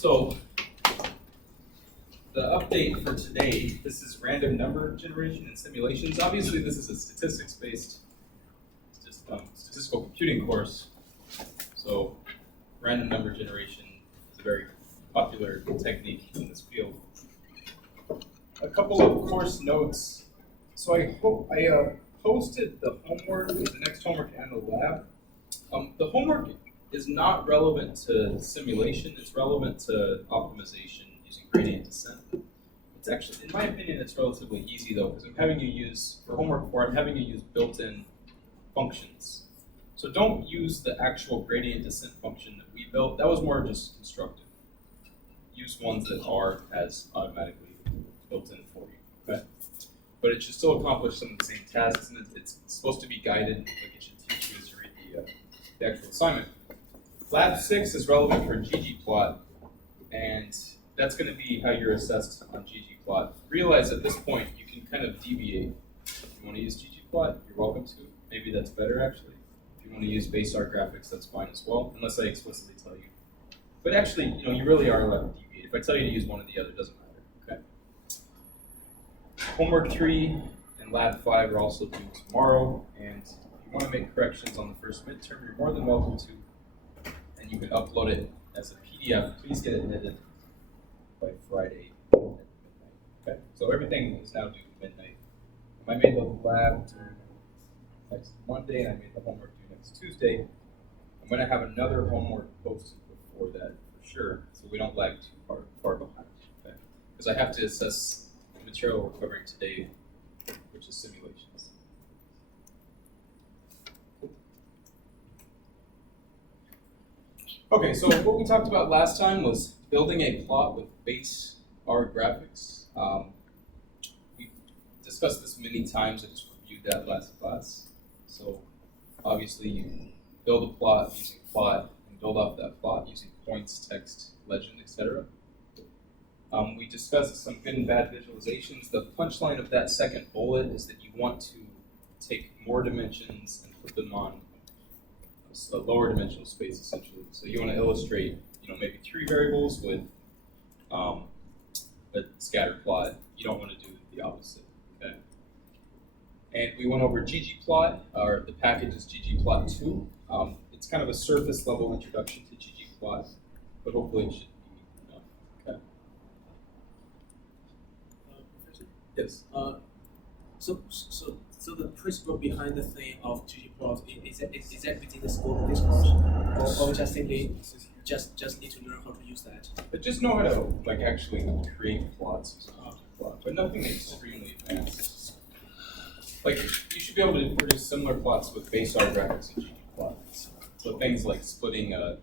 So the update for today, this is random number generation and simulations. Obviously, this is a statistics-based statistical computing course. So random number generation is a very popular technique in this field. A couple of course notes. So I posted the homework, the next homework and the lab. The homework is not relevant to simulation. It's relevant to optimization using gradient descent. It's actually, in my opinion, it's relatively easy though, because I'm having you use, for homework 4, I'm having you use built-in functions. So don't use the actual gradient descent function that we built. That was more just constructive. Use ones that are as automatically built in for you, okay? But it should still accomplish some of the same tasks, and it's supposed to be guided, like it should teach you as you read the actual assignment. Lab 6 is relevant for ggplot, and that's going to be how you're assessed on ggplot. Realize at this point you can kind of deviate. If you want to use ggplot, you're welcome to. Maybe that's better actually. If you want to use base R graphics, that's fine as well, unless I explicitly tell you. But actually, you really are allowed to deviate. If I tell you to use one or the other, it doesn't matter. Okay. Homework 3 and Lab 5 are also due tomorrow, and if you want to make corrections on the first midterm, you're more than welcome to. And you can upload it as a PDF. Please get it edited by Friday at midnight. Okay, so everything is now due at midnight. I made the lab due next Monday, and I made the homework due next Tuesday. I'm going to have another homework posted before that for sure, so we don't lag too far behind. Okay? Because I have to assess the material we're covering today, which is simulations. Okay, so what we talked about last time was building a plot with base R graphics. We discussed this many times. I just reviewed that last class. So obviously you build a plot using plot and build off that plot using points, text, legend, etc. We discussed some good and bad visualizations. The punchline of that second bullet is that you want to take more dimensions and put them on a lower dimensional space, essentially. So you want to illustrate, maybe 3 variables with a scatter plot. You don't want to do the opposite, okay? And we went over ggplot, or the package is ggplot2. It's kind of a surface level introduction to ggplot, but hopefully it should be enough, okay? Professor? Yes. So the principle behind the thing of ggplot is that within the scope of this course, or just simply just need to learn how to use that? But just know how to actually create plots using ggplot, but nothing extremely advanced. You should be able to produce similar plots with base R graphics and ggplot. So things like splitting a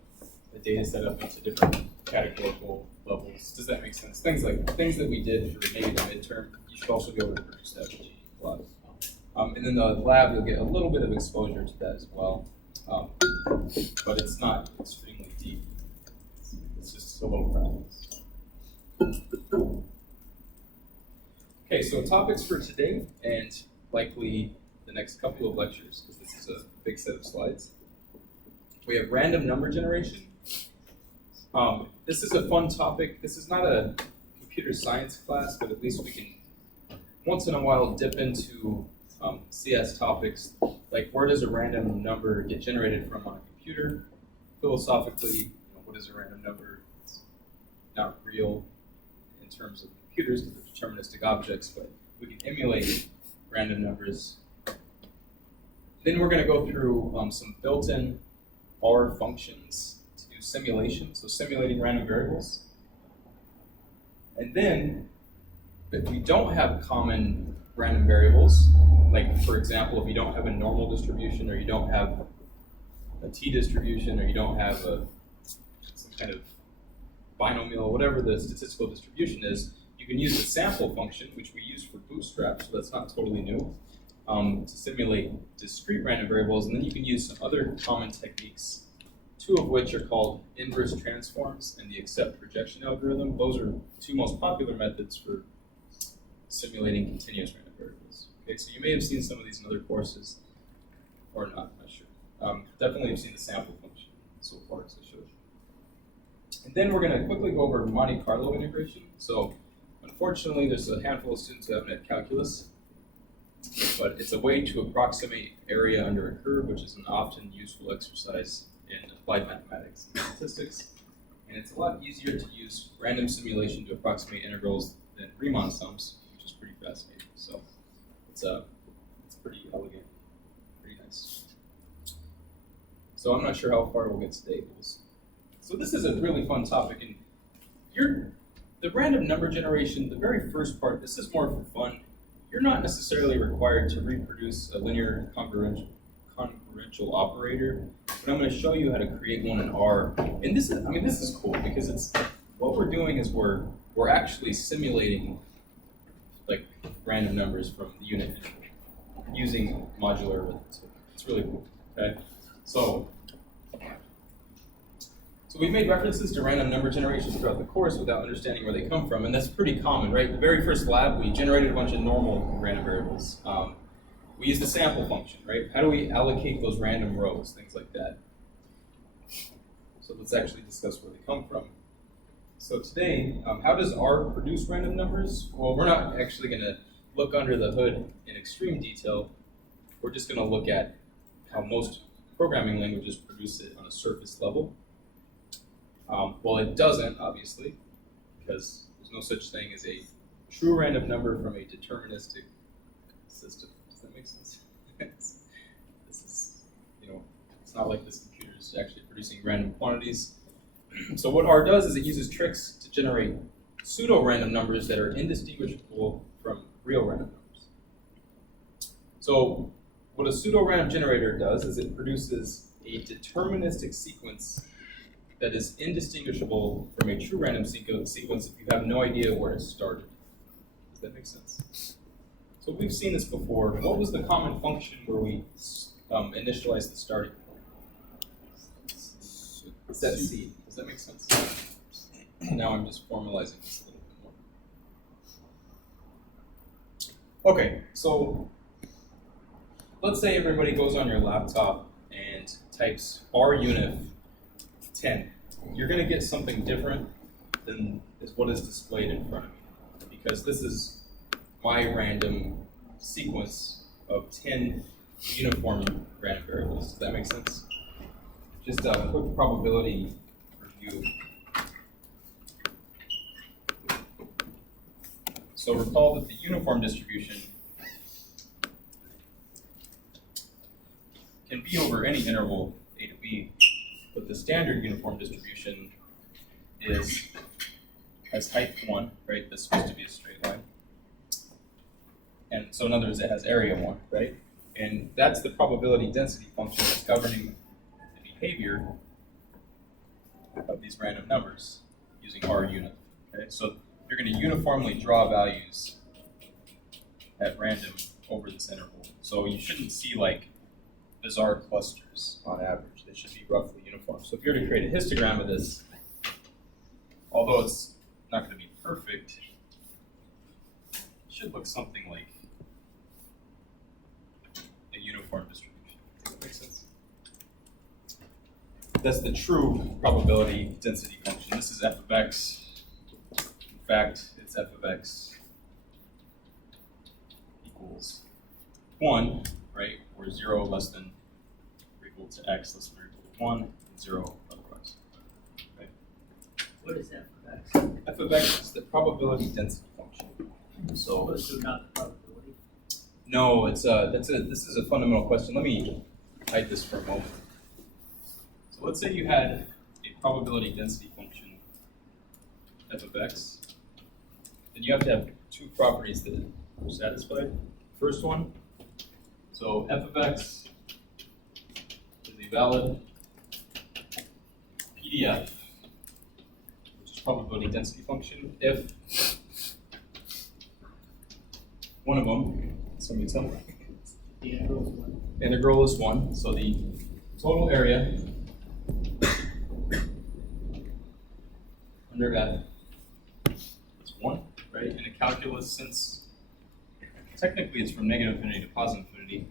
data set up into different categorical levels. Does that make sense? Things that we did for maybe the midterm, you should also be able to produce that with ggplot. And then the lab, you'll get a little bit of exposure to that as well, but it's not extremely deep. It's just a little practice. Okay, so topics for today, and likely the next couple of lectures, because this is a big set of slides. We have random number generation. This is a fun topic. This is not a computer science class, but at least we can once in a while dip into CS topics, like where does a random number get generated from on a computer? Philosophically, what is a random number? It's not real in terms of computers because they're deterministic objects, but we can emulate random numbers. Then we're going to go through some built-in R functions to do simulation, so simulating random variables. And then, if we don't have common random variables, like for example, if you don't have a normal distribution, or you don't have a t-distribution, or you don't have some kind of binomial, whatever the statistical distribution is, you can use the sample function, which we use for Bootstrap, so that's not totally new, to simulate discrete random variables, and then you can use some other common techniques, 2 of which are called inverse transforms and the accept projection algorithm. Those are 2 most popular methods for simulating continuous random variables. Okay, so you may have seen some of these in other courses, or not, I'm not sure. Definitely have seen the sample function so far, as I showed you. And then we're going to quickly go over Monte Carlo integration. So unfortunately, there's a handful of students who haven't had calculus, but it's a way to approximate area under a curve, which is an often useful exercise in applied mathematics and statistics. And it's a lot easier to use random simulation to approximate integrals than Riemann sums, which is pretty fascinating. So it's pretty elegant, pretty nice. So I'm not sure how far we'll get today. So this is a really fun topic, and the random number generation, the very first part, this is more for fun. You're not necessarily required to reproduce a linear congruential operator, but I'm going to show you how to create one in R. And this is cool because it's what we're doing is we're actually simulating like random numbers from the unit interval using modular arithmetic. It's really cool. Okay, so we've made references to random number generations throughout the course without understanding where they come from, and that's pretty common, right? The very first lab, we generated a bunch of normal random variables. We use the sample function, right? How do we allocate those random rows, things like that? So let's actually discuss where they come from. So today, how does R produce random numbers? Well, we're not actually going to look under the hood in extreme detail. We're just going to look at how most programming languages produce it on a surface level. Well, it doesn't, obviously, because there's no such thing as a true random number from a deterministic system. Does that make sense? This is, it's not like this computer is actually producing random quantities. So what R does is it uses tricks to generate pseudo-random numbers that are indistinguishable from real random numbers. So what a pseudo-random generator does is it produces a deterministic sequence that is indistinguishable from a true random sequence if you have no idea where it started. Does that make sense? So we've seen this before. What was the common function where we initialized the starting point? Set C. Does that make sense? Now I'm just formalizing this a little bit more. Okay, so let's say everybody goes on your laptop and types RUnif 10. You're going to get something different than what is displayed in front of me, because this is my random sequence of 10 uniform random variables. Does that make sense? Just a quick probability review. So recall that the uniform distribution can be over any interval a to b, but the standard uniform distribution has height 1, right? That's supposed to be a straight line. And so in other words, it has area 1, right? And that's the probability density function that's governing the behavior of these random numbers using RUnif. Okay? So you're going to uniformly draw values at random over this interval. So you shouldn't see like bizarre clusters on average. They should be roughly uniform. So if you were to create a histogram of this, although it's not going to be perfect, it should look something like a uniform distribution. Does that make sense? That's the true probability density function. This is f of x. In fact, it's f of x equals 1, right? Or 0 less than or equal to x less than or equal to 1, and 0 otherwise. Right? What is f of x? F of x is the probability density function. So What is not the probability? no, this is a fundamental question. Let me hide this for a moment. So let's say you had a probability density function f of x, then you have to have two properties that are satisfied. First one, so f of x is a valid PDF, which is probability density function, if one of them, somebody tell me, The integral is 1. integral is 1, so the total area under f is 1, right? In a calculus, since technically it's from negative infinity to positive infinity,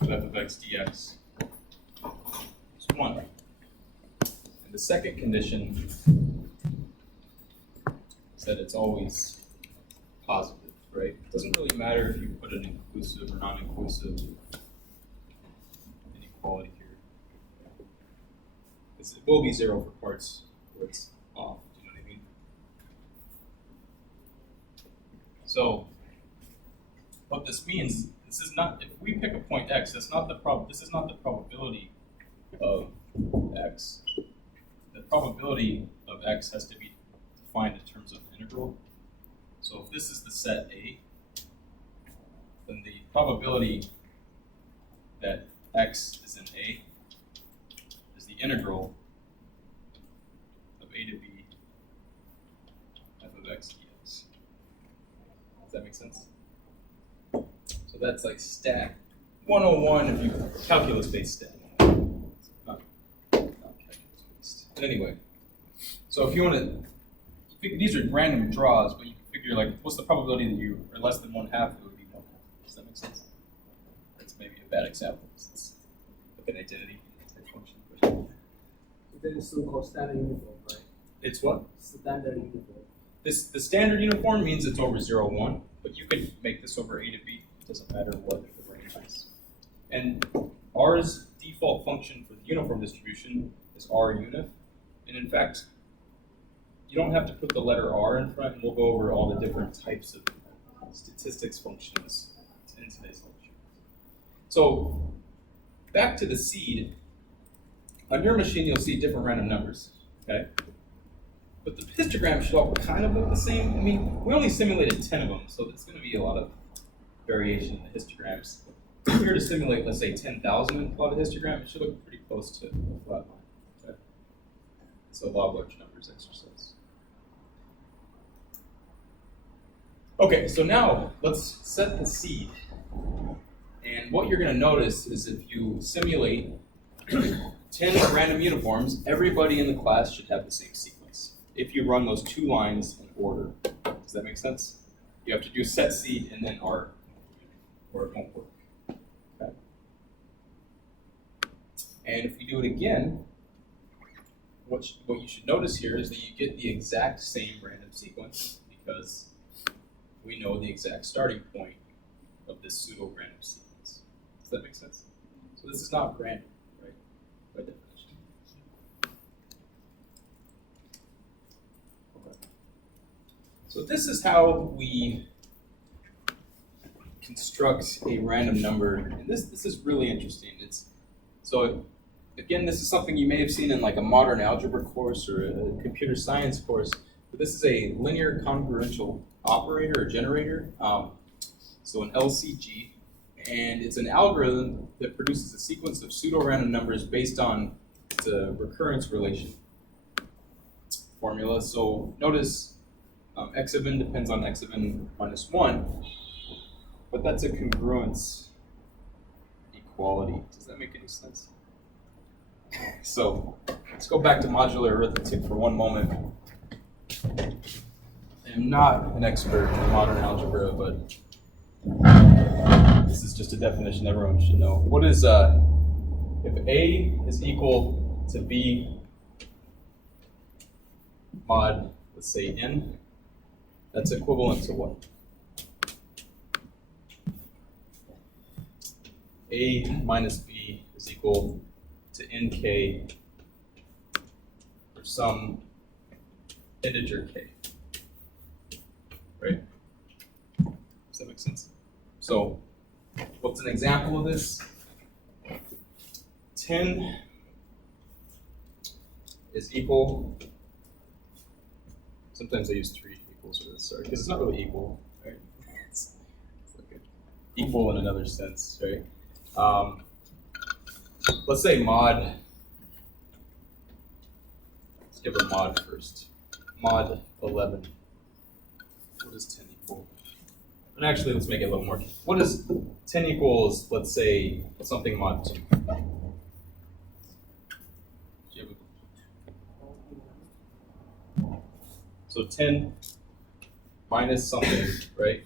of f of x dx is 1. And the second condition is that it's always positive, right? It doesn't really matter if you put an inclusive or non-inclusive inequality here. Because it will be 0 for parts where it's off, do you know what I mean? So what this means, this is not, if we pick a point x, that's not the this is not the probability of x. The probability of x has to be defined in terms of integral. So if this is the set A, then the probability that x is in A is the integral of a to b f of x dx. Does that make sense? So that's like stat 101 if you calculus-based stat. Not calculus-based. But anyway, so if you want to, these are random draws, but you can figure like what's the probability that you are less than 1/2, it would be 1/2. Does that make sense? That's maybe a bad example. It's like an identity type function. Then it's still called standard uniform, right? It's what? Standard uniform. The standard uniform means it's over 0, 1, but you could make this over a to b. It doesn't matter what the range is. And R's default function for the uniform distribution is R unif. And in fact, you don't have to put the letter R in front, and we'll go over all the different types of statistics functions in today's lecture. So back to the seed. On your machine, you'll see different random numbers, okay? But the histogram should all kind of look the same. I mean, we only simulated 10 of them, so there's going to be a lot of variation in the histograms. If we were to simulate, let's say, 10,000 and plot a histogram, it should look pretty close to a flat line. Okay? It's a law of large numbers exercise. Okay, so now let's set the seed. And what you're going to notice is if you simulate 10 random uniforms, everybody in the class should have the same sequence. If you run those 2 lines in order. Does that make sense? You have to do set seed and then R, or it won't work. Okay. And if we do it again, what you should notice here is that you get the exact same random sequence because we know the exact starting point of this pseudo-random sequence. Does that make sense? So this is not random, right? By definition. Okay. So this is how we construct a random number, and this is really interesting. So again, this is something you may have seen in like a modern algebra course or a computer science course, but this is a linear congruential operator or generator, so an LCG, and it's an algorithm that produces a sequence of pseudo-random numbers based on the recurrence relation formula. So notice x of n depends on x of n minus 1, but that's a congruence equality. Does that make any sense? So let's go back to modular arithmetic for one moment. I am not an expert in modern algebra, but this is just a definition everyone should know. What is, if A is equal to B mod, let's say n, that's equivalent to what? A minus B is equal to nk for some integer k, right? Does that make sense? So what's an example of this? 10 is equal, sometimes I use 3 equals for this, sorry, because it's not really equal, right? It's like equal in another sense, right? Let's say mod, let's give a mod first. Mod 11. What does 10 equal? And actually, let's make it a little more. What is 10 equals, let's say, something mod 2? So 10 minus something, right,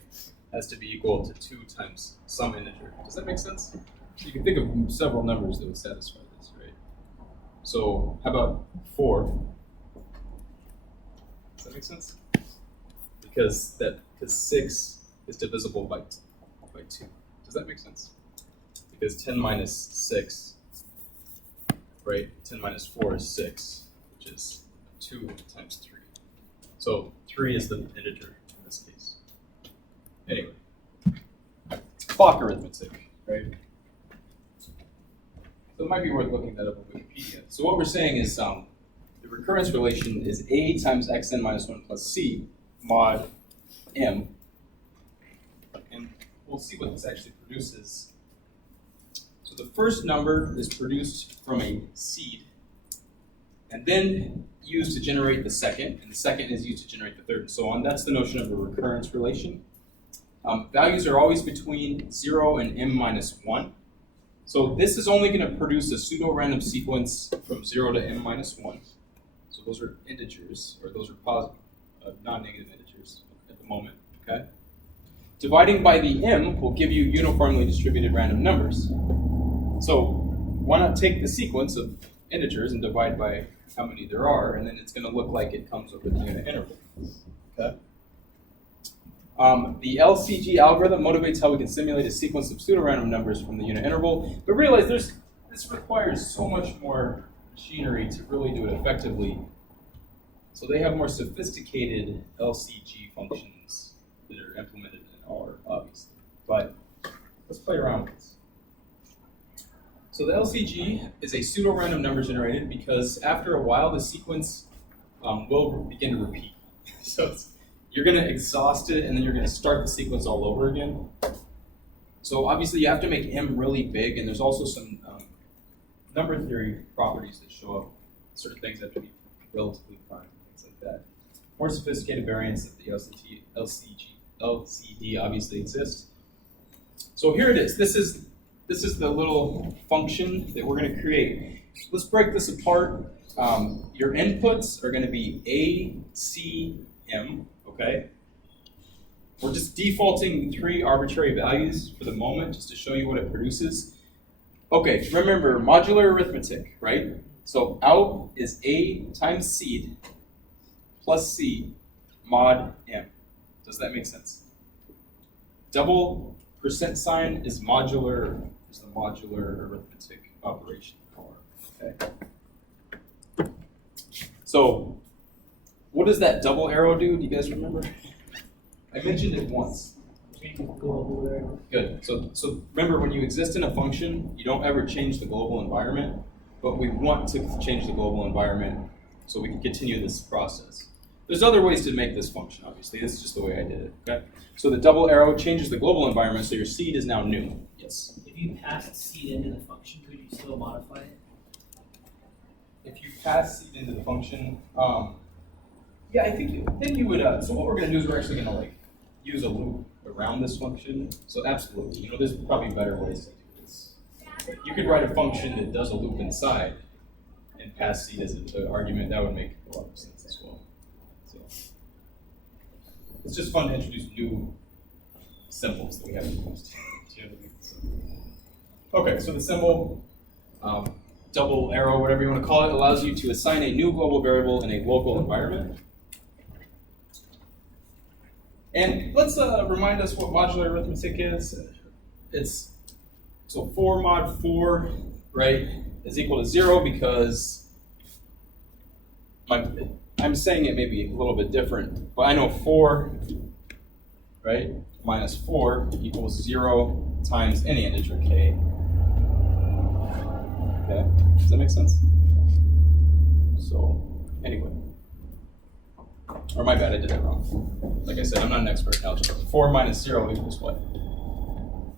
has to be equal to 2 times some integer. Does that make sense? So you can think of several numbers that would satisfy this, right? So how about 4? Does that make sense? Because 6 is divisible by 2. Does that make sense? Because 10 minus 6, right? 10 minus 4 is 6, which is 2 times 3. So 3 is the integer in this case. Anyway, it's clock arithmetic, right? So it might be worth looking that up on Wikipedia. So what we're saying is the recurrence relation is a times xn minus 1 plus c mod m. And we'll see what this actually produces. So the first number is produced from a seed, and then used to generate the second, and the second is used to generate the third, and so on. That's the notion of a recurrence relation. Values are always between 0 and m minus 1. So this is only going to produce a pseudo-random sequence from 0 to m minus 1. So those are integers, or those are positive, non-negative integers at the moment, okay? Dividing by the m will give you uniformly distributed random numbers. So why not take the sequence of integers and divide by how many there are, and then it's going to look like it comes over the unit interval, okay? The LCG algorithm motivates how we can simulate a sequence of pseudo-random numbers from the unit interval, but realize this requires so much more machinery to really do it effectively. So they have more sophisticated LCG functions that are implemented in R, obviously. But let's play around with this. So the LCG is a pseudo-random number generated because after a while the sequence will begin to repeat. So you're going to exhaust it and then you're going to start the sequence all over again. So obviously you have to make m really big, and there's also some number theory properties that show up. Certain things have to be relatively prime, things like that. More sophisticated variants of the LCD obviously exist. So here it is. This is the little function that we're going to create. Let's break this apart. Your inputs are going to be A, C, M, okay? We're just defaulting 3 arbitrary values for the moment just to show you what it produces. Okay, remember modular arithmetic, right? So out is A times seed plus C mod M. Does that make sense? Double percent sign is the modular arithmetic operation. Okay. So what does that double arrow do? Do you guys remember? I mentioned it once. Good. So remember, when you exist in a function, you don't ever change the global environment, but we want to change the global environment so we can continue this process. There's other ways to make this function, obviously. This is just the way I did it, okay? So the double arrow changes the global environment, so your seed is now new. Yes? If you pass seed into the function, could you still modify it? If you pass seed into the function, yeah, I think then you would, so what we're going to do is we're actually going to use a loop around this function. So absolutely, there's probably better ways to do this. You could write a function that does a loop inside and pass seed as an argument. That would make a lot of sense as well. So it's just fun to introduce new symbols that we haven't used. Okay, so the symbol, double arrow, whatever you want to call it, allows you to assign a new global variable in a local environment. And let's remind us what modular arithmetic is. It's so 4 mod 4, right, is equal to 0 because I'm saying it may be a little bit different, but I know 4, right, minus 4 equals 0 times any integer k. Okay, does that make sense? So anyway. Or my bad, I did it wrong. Like I said, I'm not an expert in algebra. 4 minus 0 equals what?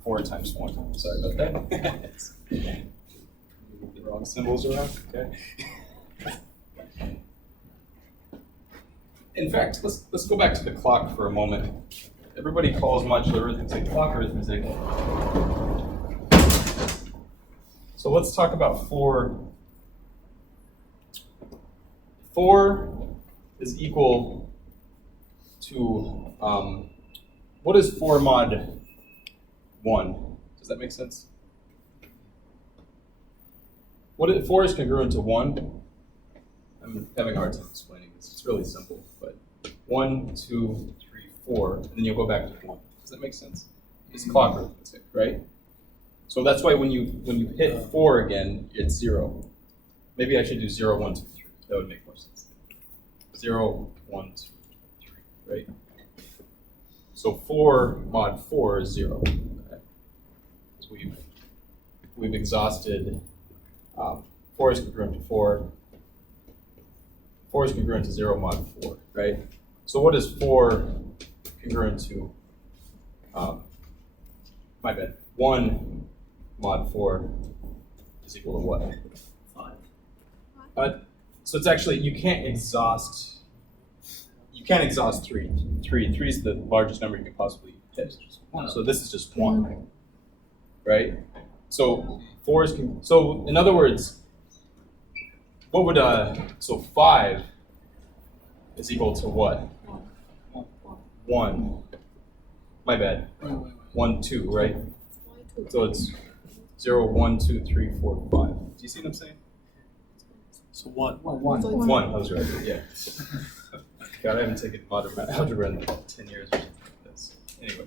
4 times 1. Sorry about that. The wrong symbols around, okay? In fact, let's go back to the clock for a moment. Everybody calls modular arithmetic clock arithmetic. So let's talk about 4. 4 is equal to, what is 4 mod 1? Does that make sense? what if 4 is congruent to 1? I'm having a hard time explaining this. It's really simple, but 1, 2, 3, 4, and then you'll go back to 1. Does that make sense? It's clock arithmetic, right? So that's why when you hit 4 again, it's 0. Maybe I should do 0, 1, 2, 3. That would make more sense. 0, 1, 2, 3, right? So 4 mod 4 is 0. Okay. So we've exhausted 4 is congruent to 4. 4 is congruent to 0 mod 4, right? So what is 4 congruent to? My bad. 1 mod 4 is equal to what? 5. So it's actually, you can't exhaust 3. 3 is the largest number you can possibly hit. So this is just 1, right? So 4 is, so in other words, what would, so 5 is equal to what? 1. My bad. 1, 2, right? So it's 0, 1, 2, 3, 4, 5. Do you see what I'm saying? So 1. 1, I was right, yeah. God, I haven't taken modern algebra in about 10 years or something like this. Anyway.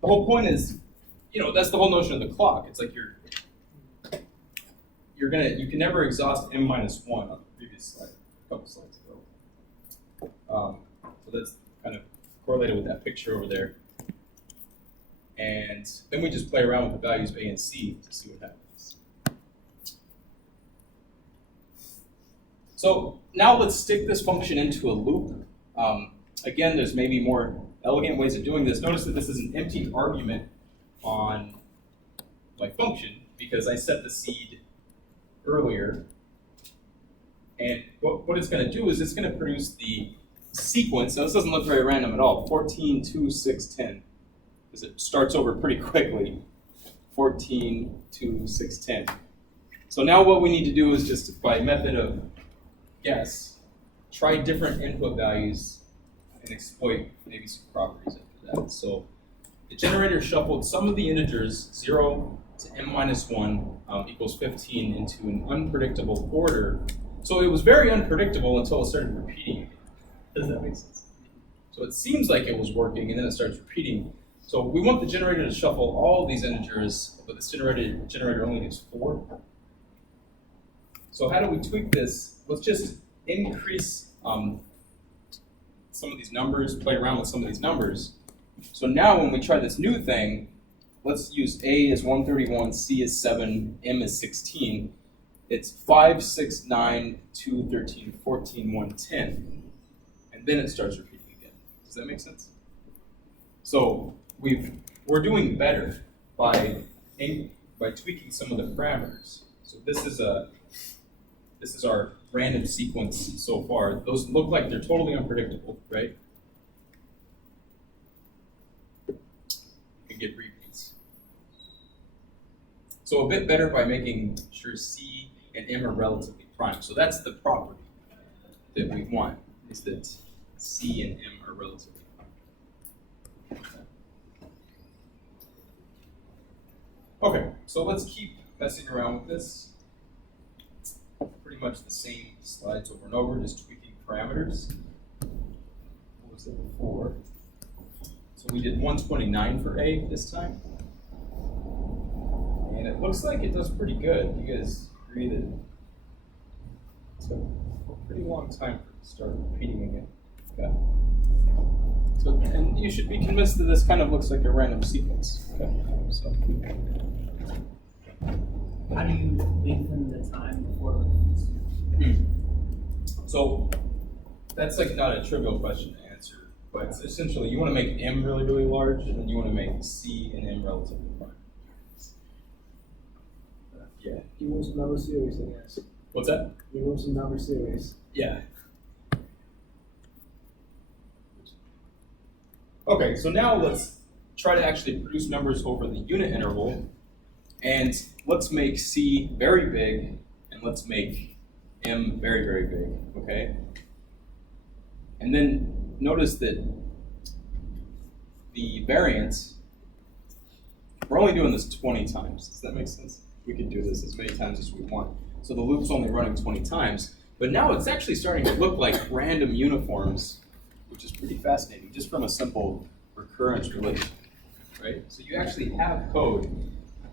The whole point is, that's the whole notion of the clock. It's like you can never exhaust m minus 1 on the previous slide, a couple slides ago. So that's kind of correlated with that picture over there. And then we just play around with the values of a and c to see what happens. So now let's stick this function into a loop. Again, there's maybe more elegant ways of doing this. Notice that this is an empty argument on my function because I set the seed earlier. And what it's going to do is it's going to produce the sequence. Now this doesn't look very random at all. 14, 2, 6, 10. Because it starts over pretty quickly. 14, 2, 6, 10. So now what we need to do is just by method of guess, try different input values and exploit maybe some properties after that. So the generator shuffled some of the integers 0 to m minus 1 equals 15 into an unpredictable order. So it was very unpredictable until it started repeating again. Does that make sense? So it seems like it was working and then it starts repeating. So we want the generator to shuffle all these integers, but this generator only gives 4. So how do we tweak this? Let's just increase some of these numbers, play around with some of these numbers. So now when we try this new thing, let's use A is 131, C is 7, M is 16. It's 5, 6, 9, 2, 13, 14, 1, 10. And then it starts repeating again. Does that make sense? So we're doing better by tweaking some of the parameters. So this is our random sequence so far. Those look like they're totally unpredictable, right? You can get repeats. So a bit better by making sure C and M are relatively prime. So that's the property that we want, is that C and M are relatively prime. Okay, so let's keep messing around with this. Pretty much the same slides over and over, just tweaking parameters. What was it before? So we did 129 for A this time. And it looks like it does pretty good. You guys agree that it took a pretty long time for it to start repeating again. Okay. So, and you should be convinced that this kind of looks like a random sequence. Okay. So. How do you lengthen the time before? So that's like not a trivial question to answer, but essentially you want to make M really, really large, and then you want to make C and M relatively prime. Yeah. You want some number series, I guess. What's that? You want some number series. Yeah. Okay, so now let's try to actually produce numbers over the unit interval, and let's make C very big, and let's make M very, very big, okay? And then notice that the variance, we're only doing this 20 times. Does that make sense? we could do this as many times as we want. So the loop's only running 20 times, but now it's actually starting to look like random uniforms, which is pretty fascinating, just from a simple recurrence relation, right? So you actually have code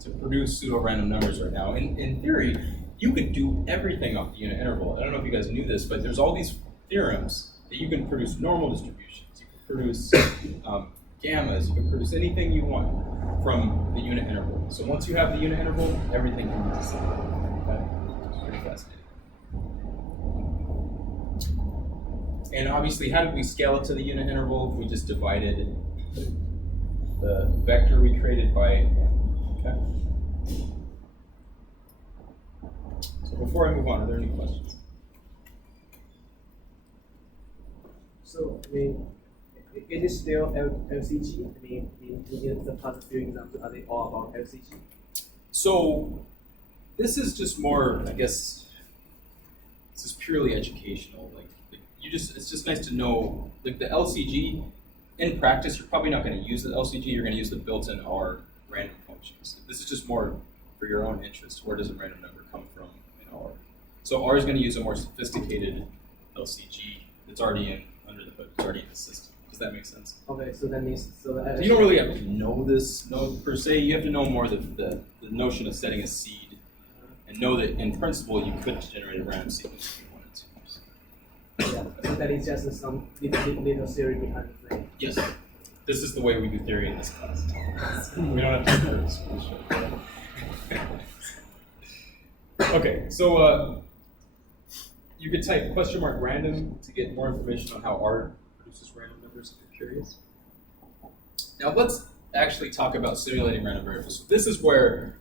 to produce pseudo-random numbers right now. In theory, you could do everything off the unit interval. I don't know if you guys knew this, but there's all these theorems that you can produce normal distributions, you can produce gammas, you can produce anything you want from the unit interval. So once you have the unit interval, everything can be decided. Okay? It's pretty fascinating. And obviously, how did we scale it to the unit interval? We just divided the vector we created by, okay? So before I move on, are there any questions? So, I mean, it is still LCG. I mean, in the past few examples, are they all about LCG? So this is just more, I guess, this is purely educational. Like it's just nice to know, like the LCG, in practice, you're probably not going to use the LCG, you're going to use the built-in R random functions. This is just more for your own interest. Where does a random number come from in R? So R is going to use a more sophisticated LCG that's already in under the hood, it's already in the system. Does that make sense? Okay, so that means So you don't really have to know this per se. You have to know more the notion of setting a seed, and know that in principle you could generate a random sequence if you wanted to. yeah, so that is just some little theory behind the thing. Yes. This is the way we do theory in this class. We don't have to do this. Okay, so you could type !random to get more information on how R produces random numbers if you're curious. Now let's actually talk about simulating random variables. So this is where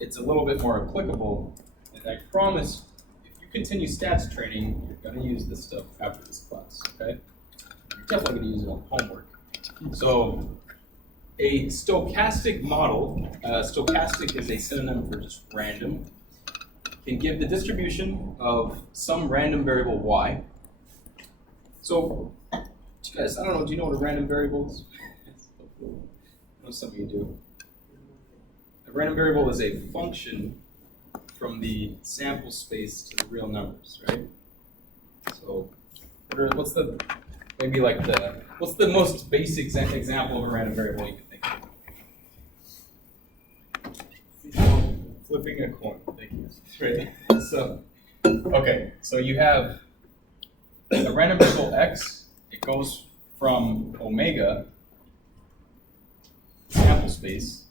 it's a little bit more applicable, and I promise if you continue stats training, you're going to use this stuff after this class, okay? You're definitely going to use it on homework. So a stochastic model, stochastic is a synonym for just random, can give the distribution of some random variable y. So, you guys, I don't know, do you know what a random variable is? I know some of you do. A random variable is a function from the sample space to the real numbers, right? So, what's the most basic example of a random variable you can think of? Flipping a coin, thank you. Right. So, okay, so you have a random variable x. It goes from omega sample space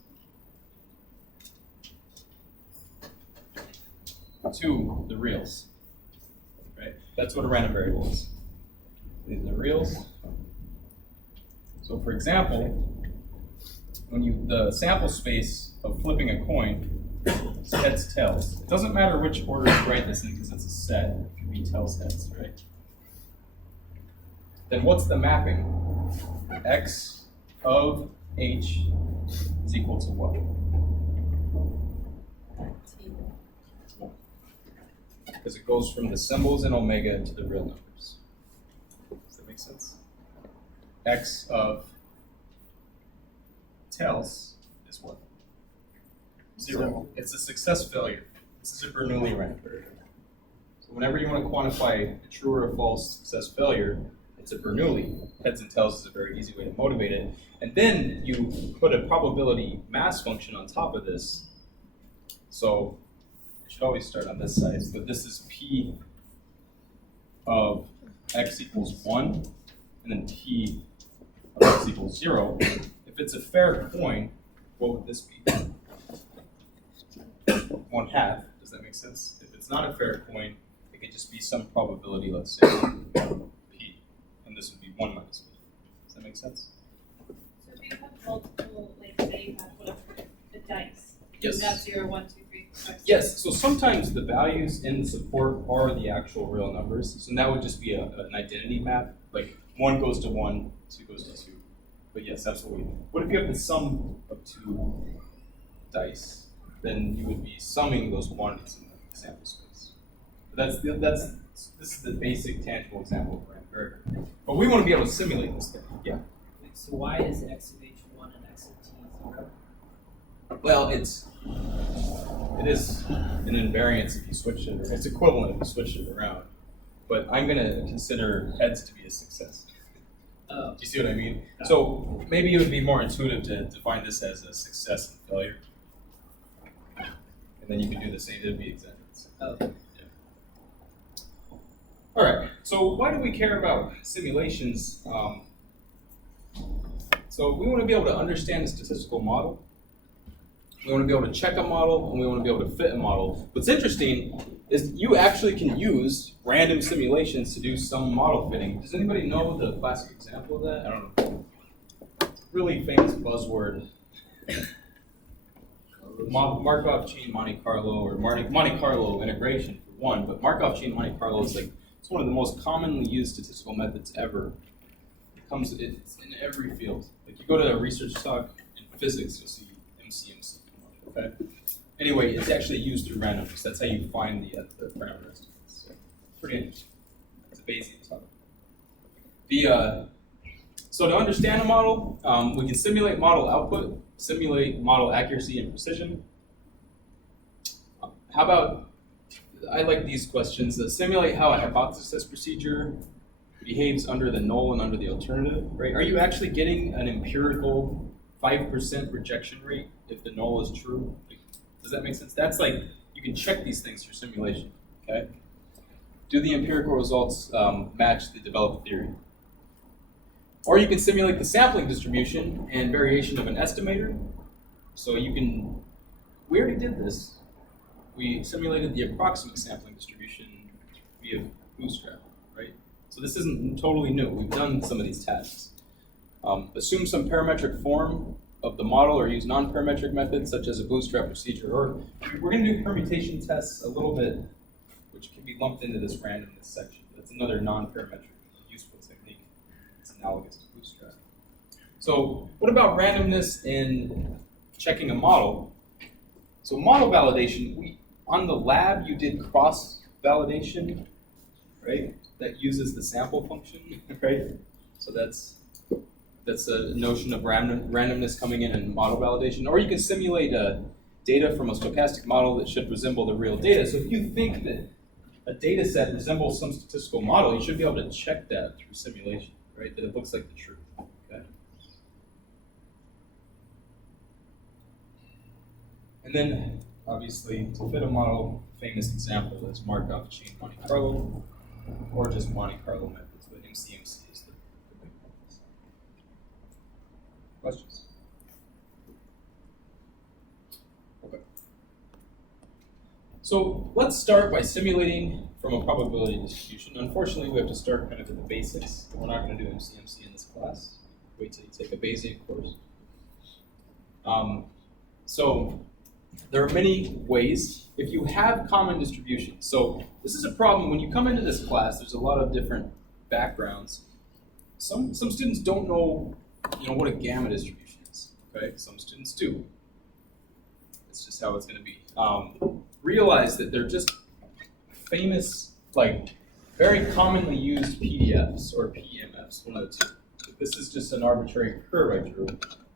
to the reals. Right. That's what a random variable is. These are the reals. So, for example, when the sample space of flipping a coin is heads, tails. It doesn't matter which order you write this in because it's a set. It can be tails, heads, right? Then what's the mapping? X of h is equal to what? Because it goes from the symbols in omega to the real numbers. Does that make sense? X of tails is what? 0. It's a success failure. This is a Bernoulli random variable. So whenever you want to quantify a true or a false success failure, it's a Bernoulli. Heads and tails is a very easy way to motivate it. And then you put a probability mass function on top of this. So it should always start on this side, but this is P of x equals 1, and then P of x equals 0. If it's a fair coin, what would this be? 1/2. Does that make sense? If it's not a fair coin, it could just be some probability, let's say P, and this would be 1 minus P. Does that make sense? So if you have multiple, like say you have whatever, the dice, Yes. you have 0, 1, 2, 3, 4, 5, 6. Yes, so sometimes the values in the support are the actual real numbers. So that would just be an identity map. Like 1 goes to 1, 2 goes to 2. But yes, absolutely. What if you have the sum of 2 dice? Then you would be summing those quantities in the sample space. But this is the basic tangible example of random variable. But we want to be able to simulate this thing. Yeah. So why is x of h 1 and x of t 0? Well, it is an invariance if you switch it, or it's equivalent if you switch it around. But I'm going to consider heads to be a success. Do you see what I mean? So maybe it would be more intuitive to define this as a success and failure. And then you can do the same, it would be examples. Okay. All right, so why do we care about simulations? So we want to be able to understand a statistical model. We want to be able to check a model, and we want to be able to fit a model. What's interesting is you actually can use random simulations to do some model fitting. Does anybody know the classic example of that? I don't know. Really famous buzzword. Markov chain Monte Carlo, or Monte Carlo integration for one, but Markov chain Monte Carlo is it's one of the most commonly used statistical methods ever. It's in every field. Like you go to a research talk in physics, you'll see MCMC. Okay. Anyway, it's actually used through randomness. That's how you find the parameter estimates. So, pretty interesting. It's a Bayesian topic. So to understand a model, we can simulate model output, simulate model accuracy and precision. How about, I like these questions. Simulate how a hypothesis procedure behaves under the null and under the alternative, right? Are you actually getting an empirical 5% rejection rate if the null is true? Does that make sense? That's like, you can check these things through simulation, okay? Do the empirical results match the developed theory? Or you can simulate the sampling distribution and variation of an estimator. So you can, we already did this. We simulated the approximate sampling distribution via Bootstrap, right? So this isn't totally new. We've done some of these tasks. Assume some parametric form of the model or use non-parametric methods such as a Bootstrap procedure. Or we're going to do permutation tests a little bit, which can be lumped into this randomness section. That's another non-parametric useful technique. It's analogous to Bootstrap. So what about randomness in checking a model? So model validation, on the lab you did cross-validation, right? That uses the sample function, right? So that's a notion of randomness coming in model validation. Or you can simulate data from a stochastic model that should resemble the real data. So if you think that a data set resembles some statistical model, you should be able to check that through simulation, right? That it looks like the truth, okay? And then, obviously, to fit a model, famous example is Markov chain Monte Carlo, or just Monte Carlo methods, but MCMC is the big one. Questions? Okay. So let's start by simulating from a probability distribution. Unfortunately, we have to start kind of at the basics. We're not going to do MCMC in this class. Wait till you take a Bayesian course. So there are many ways. If you have common distributions, so this is a problem when you come into this class. There's a lot of different backgrounds. Some students don't know, what a gamma distribution is. Okay, some students do. It's just how it's going to be. Realize that they're just famous, very commonly used PDFs or PEMFs, one of the two. This is just an arbitrary curve I drew,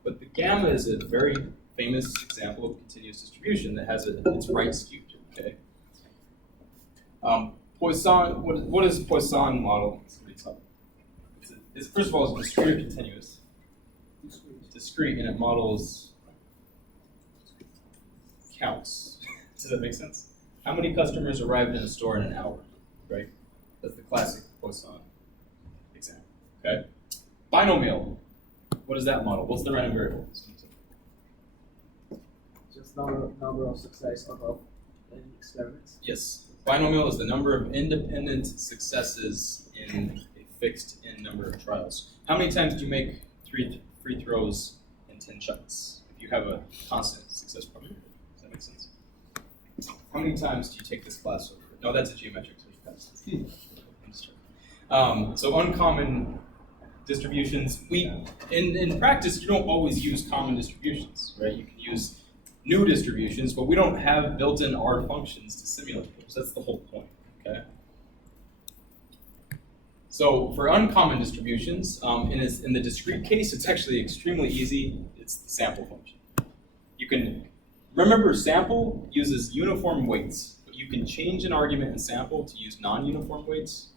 but the gamma is a very famous example of continuous distribution that has its right skewed. Okay. Poisson. What is Poisson model? Somebody tell me. It's first of all, it's discrete or continuous. Discrete, and it models counts. Does that make sense? How many customers arrived in a store in an hour? Right. That's the classic Poisson example. Okay. Binomial. What is that model? What's the random variable? Just number of success out of any experiments. Yes. Binomial is the number of independent successes in a fixed n number of trials. How many times do you make three free throws in 10 shots if you have a constant success probability? Does that make sense? How many times do you take this class over? No, that's a geometric, so you pass this. So uncommon distributions. In practice, you don't always use common distributions, right? You can use new distributions, but we don't have built-in R functions to simulate those. That's the whole point, okay? So for uncommon distributions, in the discrete case, it's actually extremely easy. It's the sample function. You can, remember sample uses uniform weights, but you can change an argument in sample to use non-uniform weights,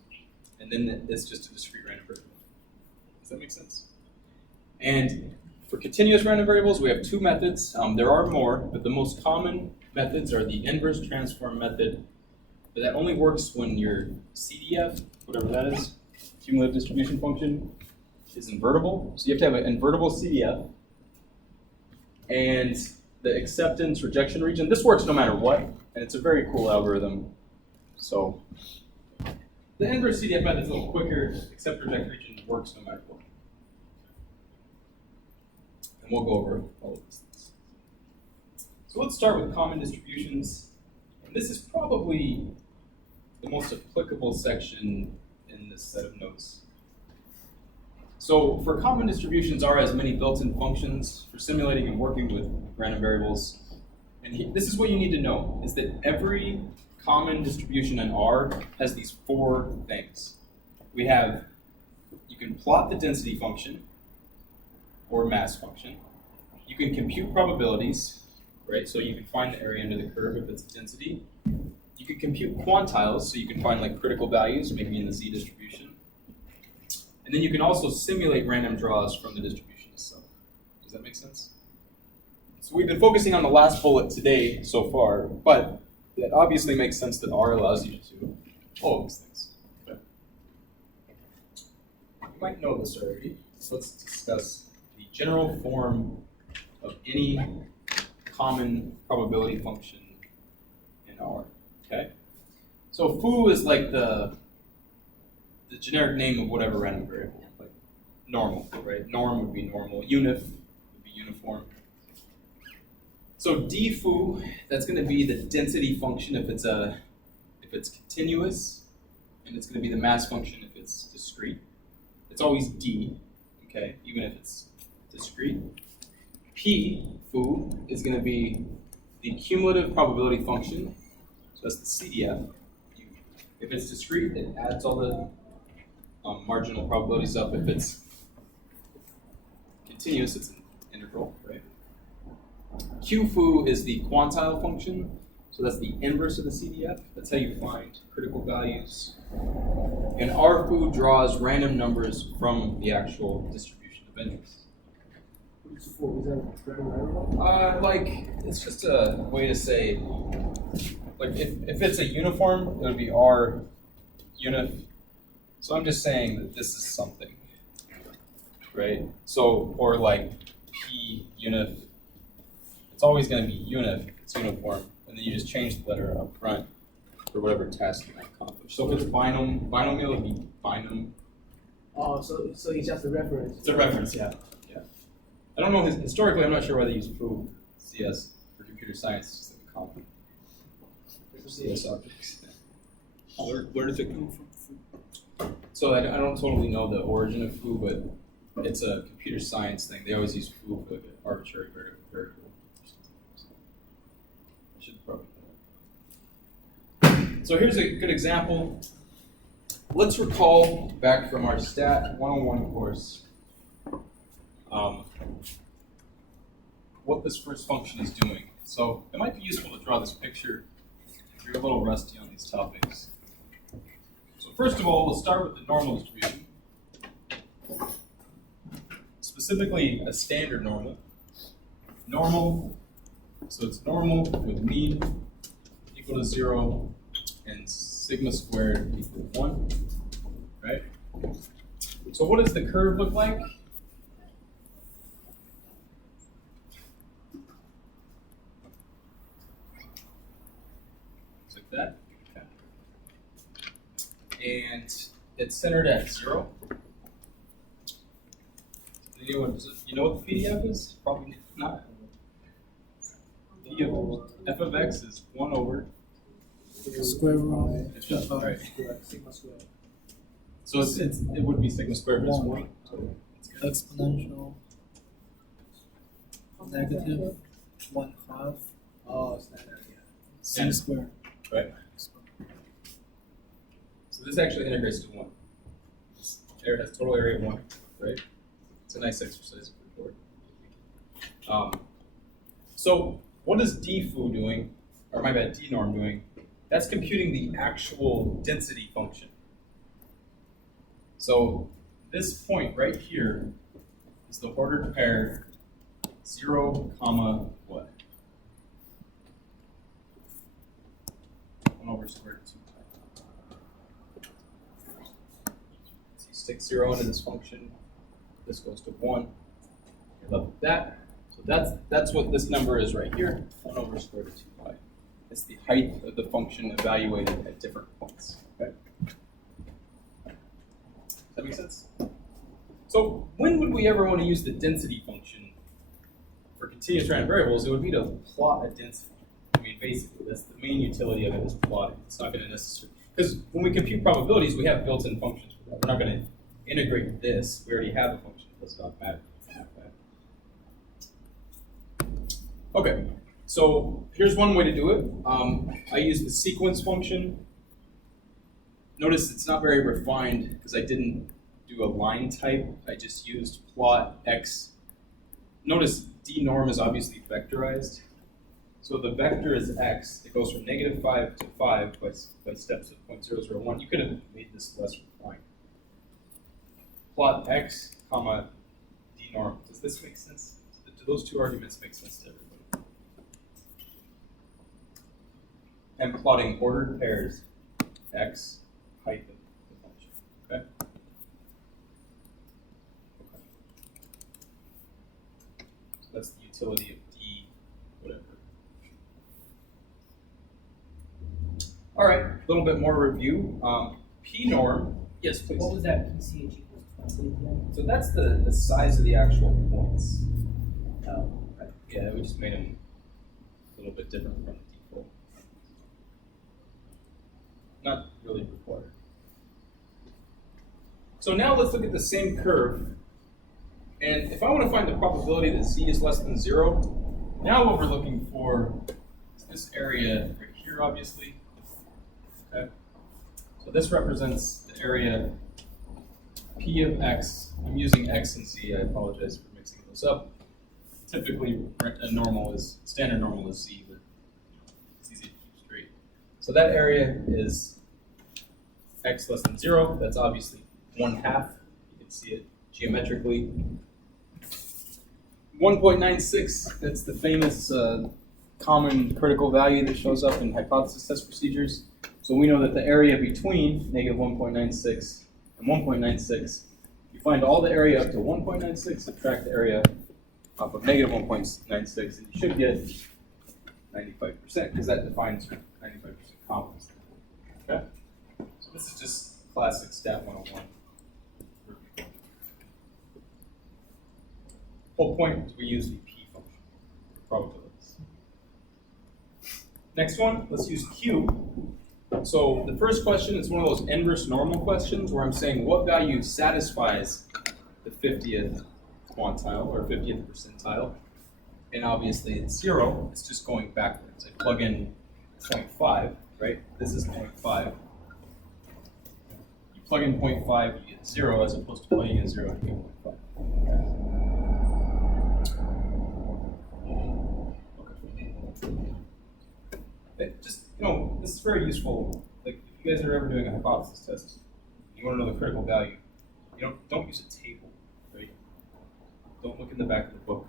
and then it's just a discrete random variable. Does that make sense? And for continuous random variables, we have two methods. There are more, but the most common methods are the inverse transform method, but that only works when your CDF, whatever that is, cumulative distribution function, is invertible. So you have to have an invertible CDF. And the acceptance rejection region, this works no matter what, and it's a very cool algorithm. So the inverse CDF method is a little quicker, accept reject region works no matter what. And we'll go over all of these things. So let's start with common distributions. And this is probably the most applicable section in this set of notes. So for common distributions, R has many built-in functions for simulating and working with random variables. And this is what you need to know, is that every common distribution in R has these four things. We have, you can plot the density function or mass function. You can compute probabilities, right? So you can find the area under the curve if it's density. You can compute quantiles, so you can find like critical values, maybe in the Z distribution. And then you can also simulate random draws from the distribution itself. Does that make sense? So we've been focusing on the last bullet today so far, but it obviously makes sense that R allows you to do all of these things. Okay. You might know this already, so let's discuss the general form of any common probability function in R. Okay? So foo is like the generic name of whatever random variable, like normal, right? Norm would be normal, unif would be uniform. So d foo, that's going to be the density function if it's continuous, and it's going to be the mass function if it's discrete. It's always d, okay, even if it's discrete. P foo is going to be the cumulative probability function, so that's the CDF. If it's discrete, it adds all the marginal probabilities up. If it's continuous, it's an integral, right? Q foo is the quantile function, so that's the inverse of the CDF. That's how you find critical values. And R foo draws random numbers from the actual distribution of interest. Like it's just a way to say, like if it's a uniform, it would be R unif. So I'm just saying that this is something, right? So, or like P unif, it's always going to be unif, it's uniform, and then you just change the letter up front for whatever task you want to accomplish. So if it's binomial, it would be binum. Oh, so it's just a reference. It's a reference, yeah. Yeah. I don't know, historically, I'm not sure why they use foo CS for computer science, it's just like a common CS objects. Where does it come from? So I don't totally know the origin of foo, but it's a computer science thing. They always use foo for like an arbitrary variable. I should probably know that. So here's a good example. Let's recall back from our Stat 101 course what this first function is doing. So it might be useful to draw this picture if you're a little rusty on these topics. So first of all, we'll start with the normal distribution. Specifically, a standard normal. Normal, so it's normal with mean equal to 0 and sigma squared equal to 1, right? So what does the curve look like? It's like that. Okay. And it's centered at 0. You know what the PDF is? Probably not. P of f of x is 1 over Square root. It's just, right. Sigma squared. So it would be sigma squared, but it's 1. So it's good. Exponential negative 1/2 Oh, it's not that, yeah. c squared. Right. So this actually integrates to 1. This area has total area of 1, right? It's a nice exercise for the board. So what is dfoo doing, or my bad, dnorm doing? That's computing the actual density function. So this point right here is the ordered pair 0, comma, what? 1 over square root 2 pi. So you stick 0 into this function. This goes to 1. You're left with that. So that's what this number is right here, 1 over square root 2 pi. It's the height of the function evaluated at different points. Okay? Does that make sense? So when would we ever want to use the density function for continuous random variables? It would be to plot a density. I mean, basically, that's the main utility of it is plotting. It's not going to necessarily, because when we compute probabilities, we have built-in functions for that. We're not going to integrate this. We already have a function. It does not matter. Okay, so here's one way to do it. I use the sequence function. Notice it's not very refined because I didn't do a line type. I just used plot x. Notice dnorm is obviously vectorized. So the vector is x. It goes from -5 to 5 by steps of 0.001. You could have made this less refined. Plot x, comma, dnorm. Does this make sense? Do those two arguments make sense to everybody? And plotting ordered pairs, x, height of the function. Okay? So that's the utility of d, whatever. All right, a little bit more review. P norm, yes, please. What was that PCH equals 20 again? So that's the size of the actual points. Yeah, we just made them a little bit different from the default. Not really required. So now let's look at the same curve. And if I want to find the probability that z is less than 0, now what we're looking for is this area right here, obviously. Okay. So this represents the area P of x. I'm using x and z. I apologize for mixing those up. Typically, standard normal is z, but it's easy to keep straight. So that area is x less than 0. That's obviously 1/2. You can see it geometrically. 1.96. That's the famous common critical value that shows up in hypothesis test procedures. So we know that the area between -1.96 and 1.96, you find all the area up to 1.96, subtract the area off of -1.96, and you should get 95%, because that defines your 95% confidence. Okay? So this is just classic stat 101. Whole point is we use the P function for probabilities. Next one, let's use Q. So the first question is one of those inverse normal questions where I'm saying what value satisfies the 50th quantile or 50th percentile. And obviously it's 0, it's just going backwards. I plug in 0.5, right? This is 0.5. You plug in 0.5, you get 0 as opposed to plugging in 0 and you get 0.5. Just, this is very useful. Like, if you guys are ever doing a hypothesis test, you want to know the critical value, don't use a table, right? Don't look in the back of the book.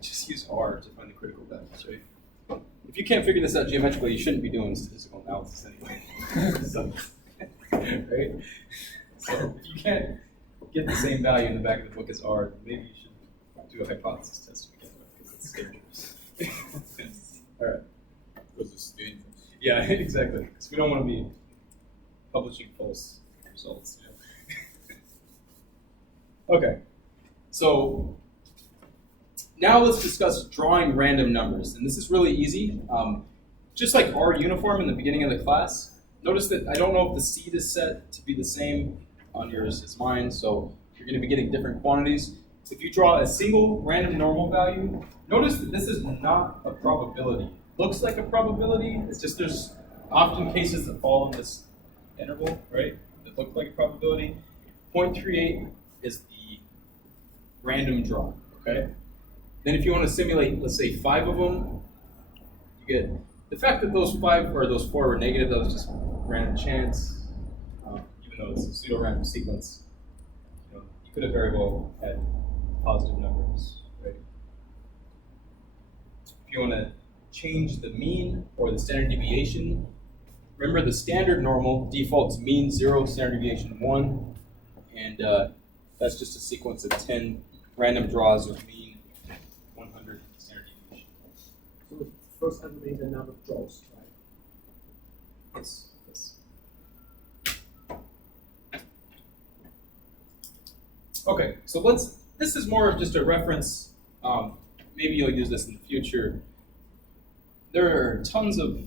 Just use R to find the critical values, right? If you can't figure this out geometrically, you shouldn't be doing statistical analysis anyway. So, right? So if you can't get the same value in the back of the book as R, then maybe you should do a hypothesis test to begin with, because it's dangerous. All right. Because it's dangerous. Yeah, exactly. Because we don't want to be publishing false results. Okay, so now let's discuss drawing random numbers, and this is really easy. Just like R uniform in the beginning of the class, notice that I don't know if the seed is set to be the same on yours as mine, so you're going to be getting different quantities. If you draw a single random normal value, notice that this is not a probability. Looks like a probability, it's just there's often cases that fall in this interval, right, that look like a probability. 0.38 is the random draw, okay? Then if you want to simulate, let's say 5 of them, you get the fact that those 5 or those 4 were negative, that was just random chance, even though it's a pseudo-random sequence. You know, you could have very well had positive numbers, right? If you want to change the mean or the standard deviation, remember the standard normal defaults mean 0, standard deviation 1, and that's just a sequence of 10 random draws of mean 100 standard deviation. So first estimate the number of draws, right? Yes. Okay, so this is more of just a reference. Maybe you'll use this in the future. There are tons of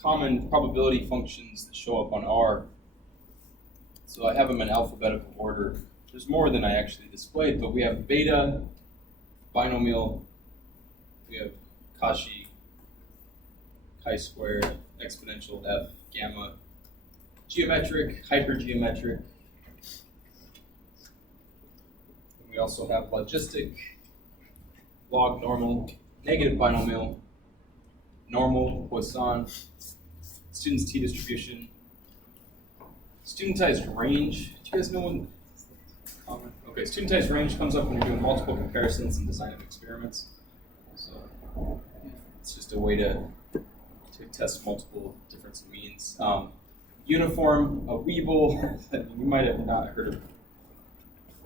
common probability functions that show up on R. So I have them in alphabetical order. There's more than I actually displayed, but we have beta, binomial, we have Cauchy, chi-squared, exponential, f, gamma, geometric, hypergeometric. And we also have logistic, log normal, negative binomial, normal, Poisson, student's t-distribution, studentized range. Do you guys know when? Okay, studentized range comes up when you're doing multiple comparisons and design of experiments. So it's just a way to test multiple difference in means. Uniform, a Weeeeeeeeeeeeeee, you might have not heard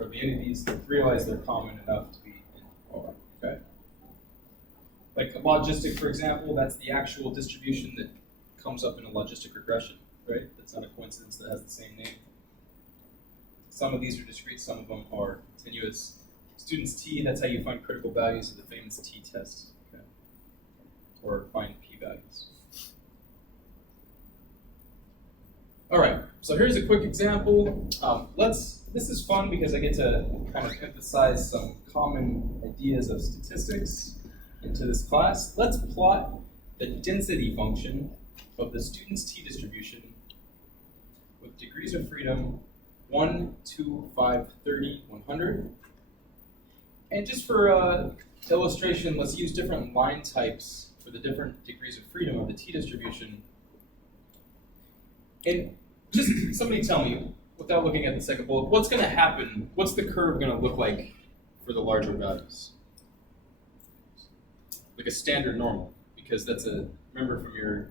of any of these. Realize they're common enough to be in R, okay? Like a logistic, for example, that's the actual distribution that comes up in a logistic regression, right? That's not a coincidence that has the same name. Some of these are discrete, some of them are continuous. Student's t, that's how you find critical values of the famous t-test, okay? Or find p-values. All right, so here's a quick example. This is fun because I get to kind of emphasize some common ideas of statistics into this class. Let's plot the density function of the student's t-distribution with degrees of freedom 1, 2, 5, 30, 100. And just for illustration, let's use different line types for the different degrees of freedom of the t-distribution. And just somebody tell me, without looking at the second bullet, what's going to happen? What's the curve going to look like for the larger values? Like a standard normal, because that's a, remember from your,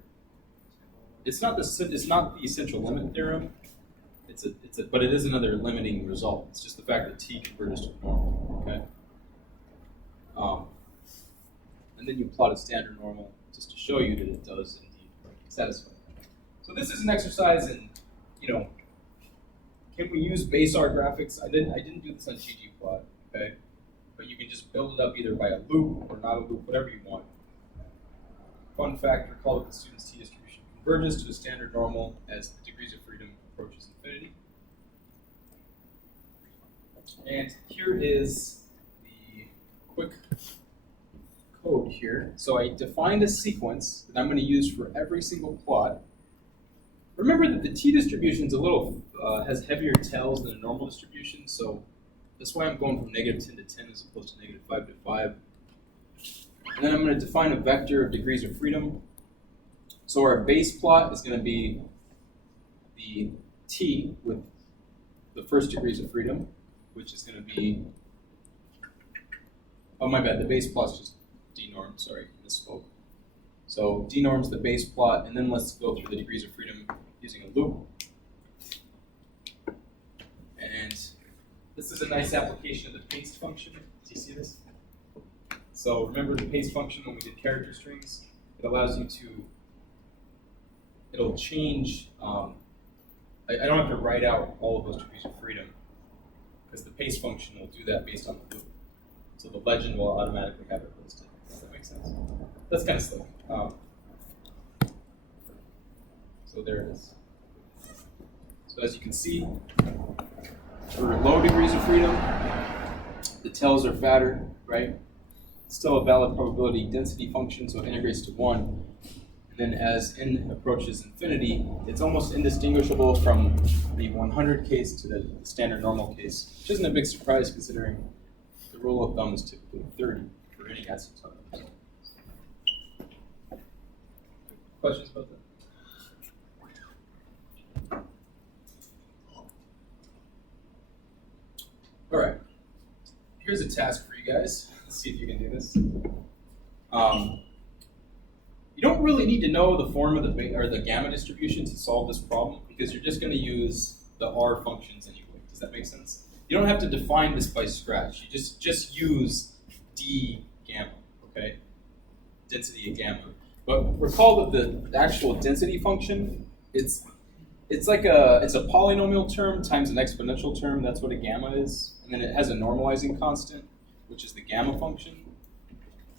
it's not the essential limit theorem. But it is another limiting result. It's just the fact that t converges to normal, okay? And then you plot a standard normal just to show you that it does indeed satisfy. So this is an exercise in, can we use base R graphics? I didn't do this on ggplot, okay? But you can just build it up either by a loop or not a loop, whatever you want. Fun fact, recall that the student's t-distribution converges to a standard normal as the degrees of freedom approaches infinity. And here is the quick code here. So I defined a sequence that I'm going to use for every single plot. Remember that the t-distribution is a little, has heavier tails than a normal distribution, so that's why I'm going from -10 to 10 as opposed to -5 to 5. And then I'm going to define a vector of degrees of freedom. So our base plot is going to be the t with the first degrees of freedom, which is going to be, oh my bad, the base plot is just d norm, sorry, misspoke. So d norm's the base plot, and then let's go through the degrees of freedom using a loop. And this is a nice application of the paste function. Do you see this? So remember the paste function when we did character strings? It allows you to, it'll change, I don't have to write out all of those degrees of freedom because the paste function will do that based on the loop. So the legend will automatically have it listed. Does that make sense? That's kind of slick. So there it is. So as you can see, for low degrees of freedom, the tails are fatter, right? It's still a valid probability density function, so it integrates to 1. And then as n approaches infinity, it's almost indistinguishable from the 100 case to the standard normal case, which isn't a big surprise considering the rule of thumb is typically 30 for for any asymptotic result. Questions about that? All right. Here's a task for you guys. Let's see if you can do this. You don't really need to know the form of the gamma distribution to solve this problem because you're just going to use the R functions anyway. Does that make sense? You don't have to define this by scratch. You just use d gamma, okay? Density of gamma. But recall that the actual density function, it's like it's a polynomial term times an exponential term. That's what a gamma is. And then it has a normalizing constant, which is the gamma function.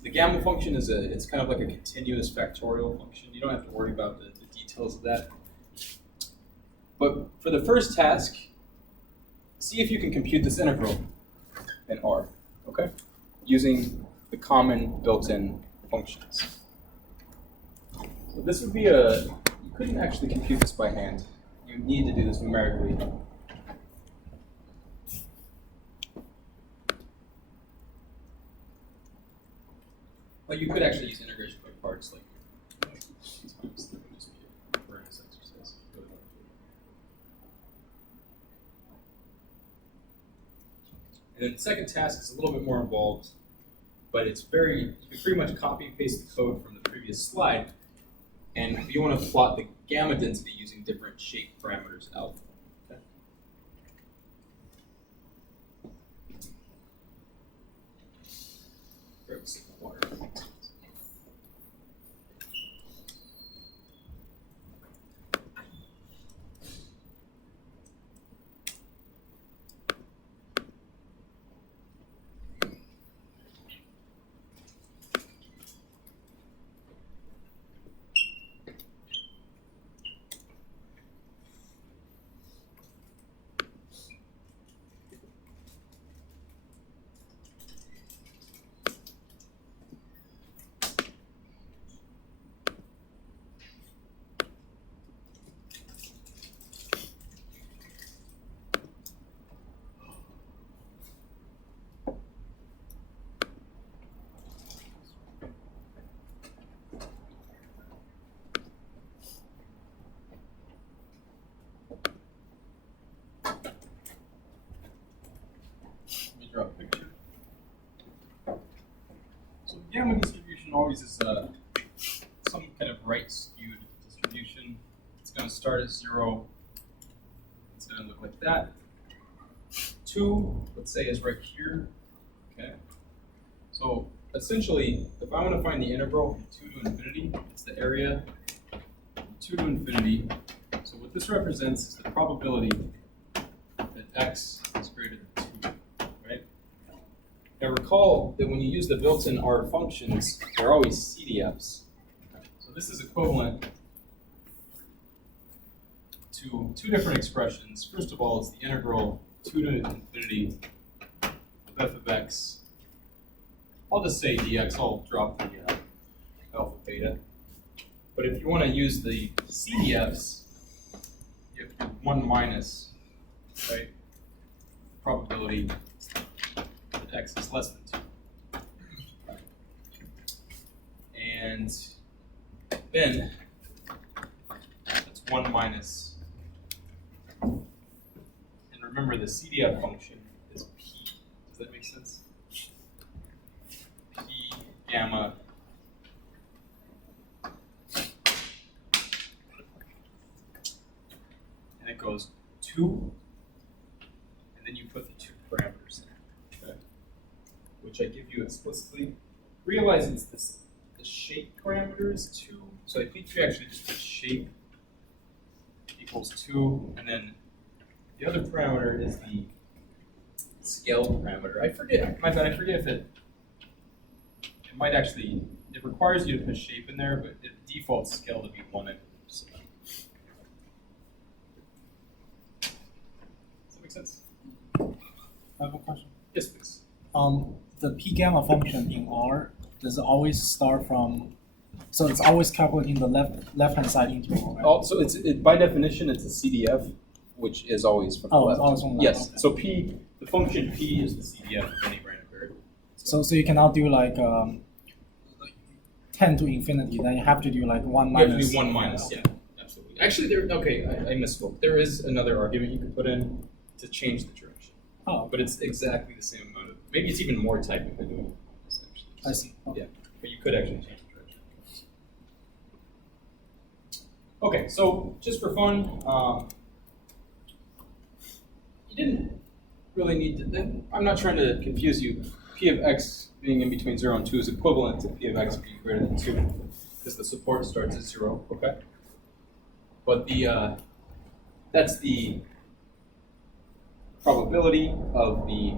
The gamma function is it's kind of like a continuous factorial function. You don't have to worry about the details of that. But for the first task, see if you can compute this integral in R, okay? Using the common built-in functions. So this would be you couldn't actually compute this by hand. You need to do this numerically. Well, you could actually use integration by parts, like this would just be a practice exercise. And then the second task is a little bit more involved, but it's you can pretty much copy and paste the code from the previous slide, and you want to plot the gamma density using different shape parameters alpha. Okay? Grab a sip of water. Draw a picture. So gamma distribution always is some kind of right-skewed distribution. It's going to start at 0. It's going to look like that. 2, let's say, is right here. Okay. So essentially, if I want to find the integral from 2 to infinity, it's the area from 2 to infinity. So what this represents is the probability that x is greater than 2. Now recall that when you use the built-in R functions, they're always CDFs. So this is equivalent to two different expressions. First of all, it's the integral 2 to infinity of f of x. I'll just say dx, I'll drop the alpha beta. But if you want to use the CDFs, you have to do 1 minus, right, probability x is less than 2. And then that's 1 minus. And remember the CDF function is p. Does that make sense? P gamma. And it goes 2, and then you put the 2 parameters in. Which I give you explicitly. Realize it's the shape parameter is 2. So I think you actually just put shape equals 2, and then the other parameter is the scale parameter. I forget, my bad, I forget if it might actually, it requires you to put shape in there, but it defaults scale to be 1. So. Does that make sense? I have a question. Yes, please. The p gamma function in R, does it always start from, so it's always calculating the left hand side integral, right? So by definition, it's a CDF, which is always from the left. It's always from the left. Yes. Okay. So the function p is the CDF of any random variable. So you cannot do like 10 to infinity. Then you have to do like 1 You have to minus. do 1 minus, yeah, absolutely. Actually, I misspoke. There is another argument you can put in to change the direction, Oh, but it's exactly the same amount of. Maybe it's even more technically doing it. I see. Okay. Yeah, but you could actually change the direction. Okay, so just for fun, you didn't really need to. I'm not trying to confuse you. P of x being in between 0 and 2 is equivalent to P of x being greater than 2 because the support starts at 0. Okay, but that's the probability of the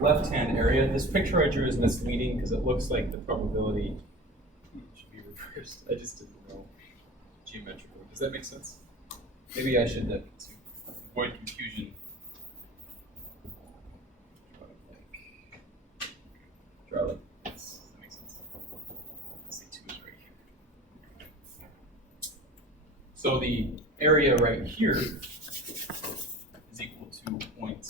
left-hand area. This picture I drew is misleading because it looks like the probability should be reversed. I just didn't know geometrically. Does that make sense? Maybe I should to avoid confusion. Draw like this. Does that make sense? Let's say 2 is right here. So the area right here is equal to 0.59,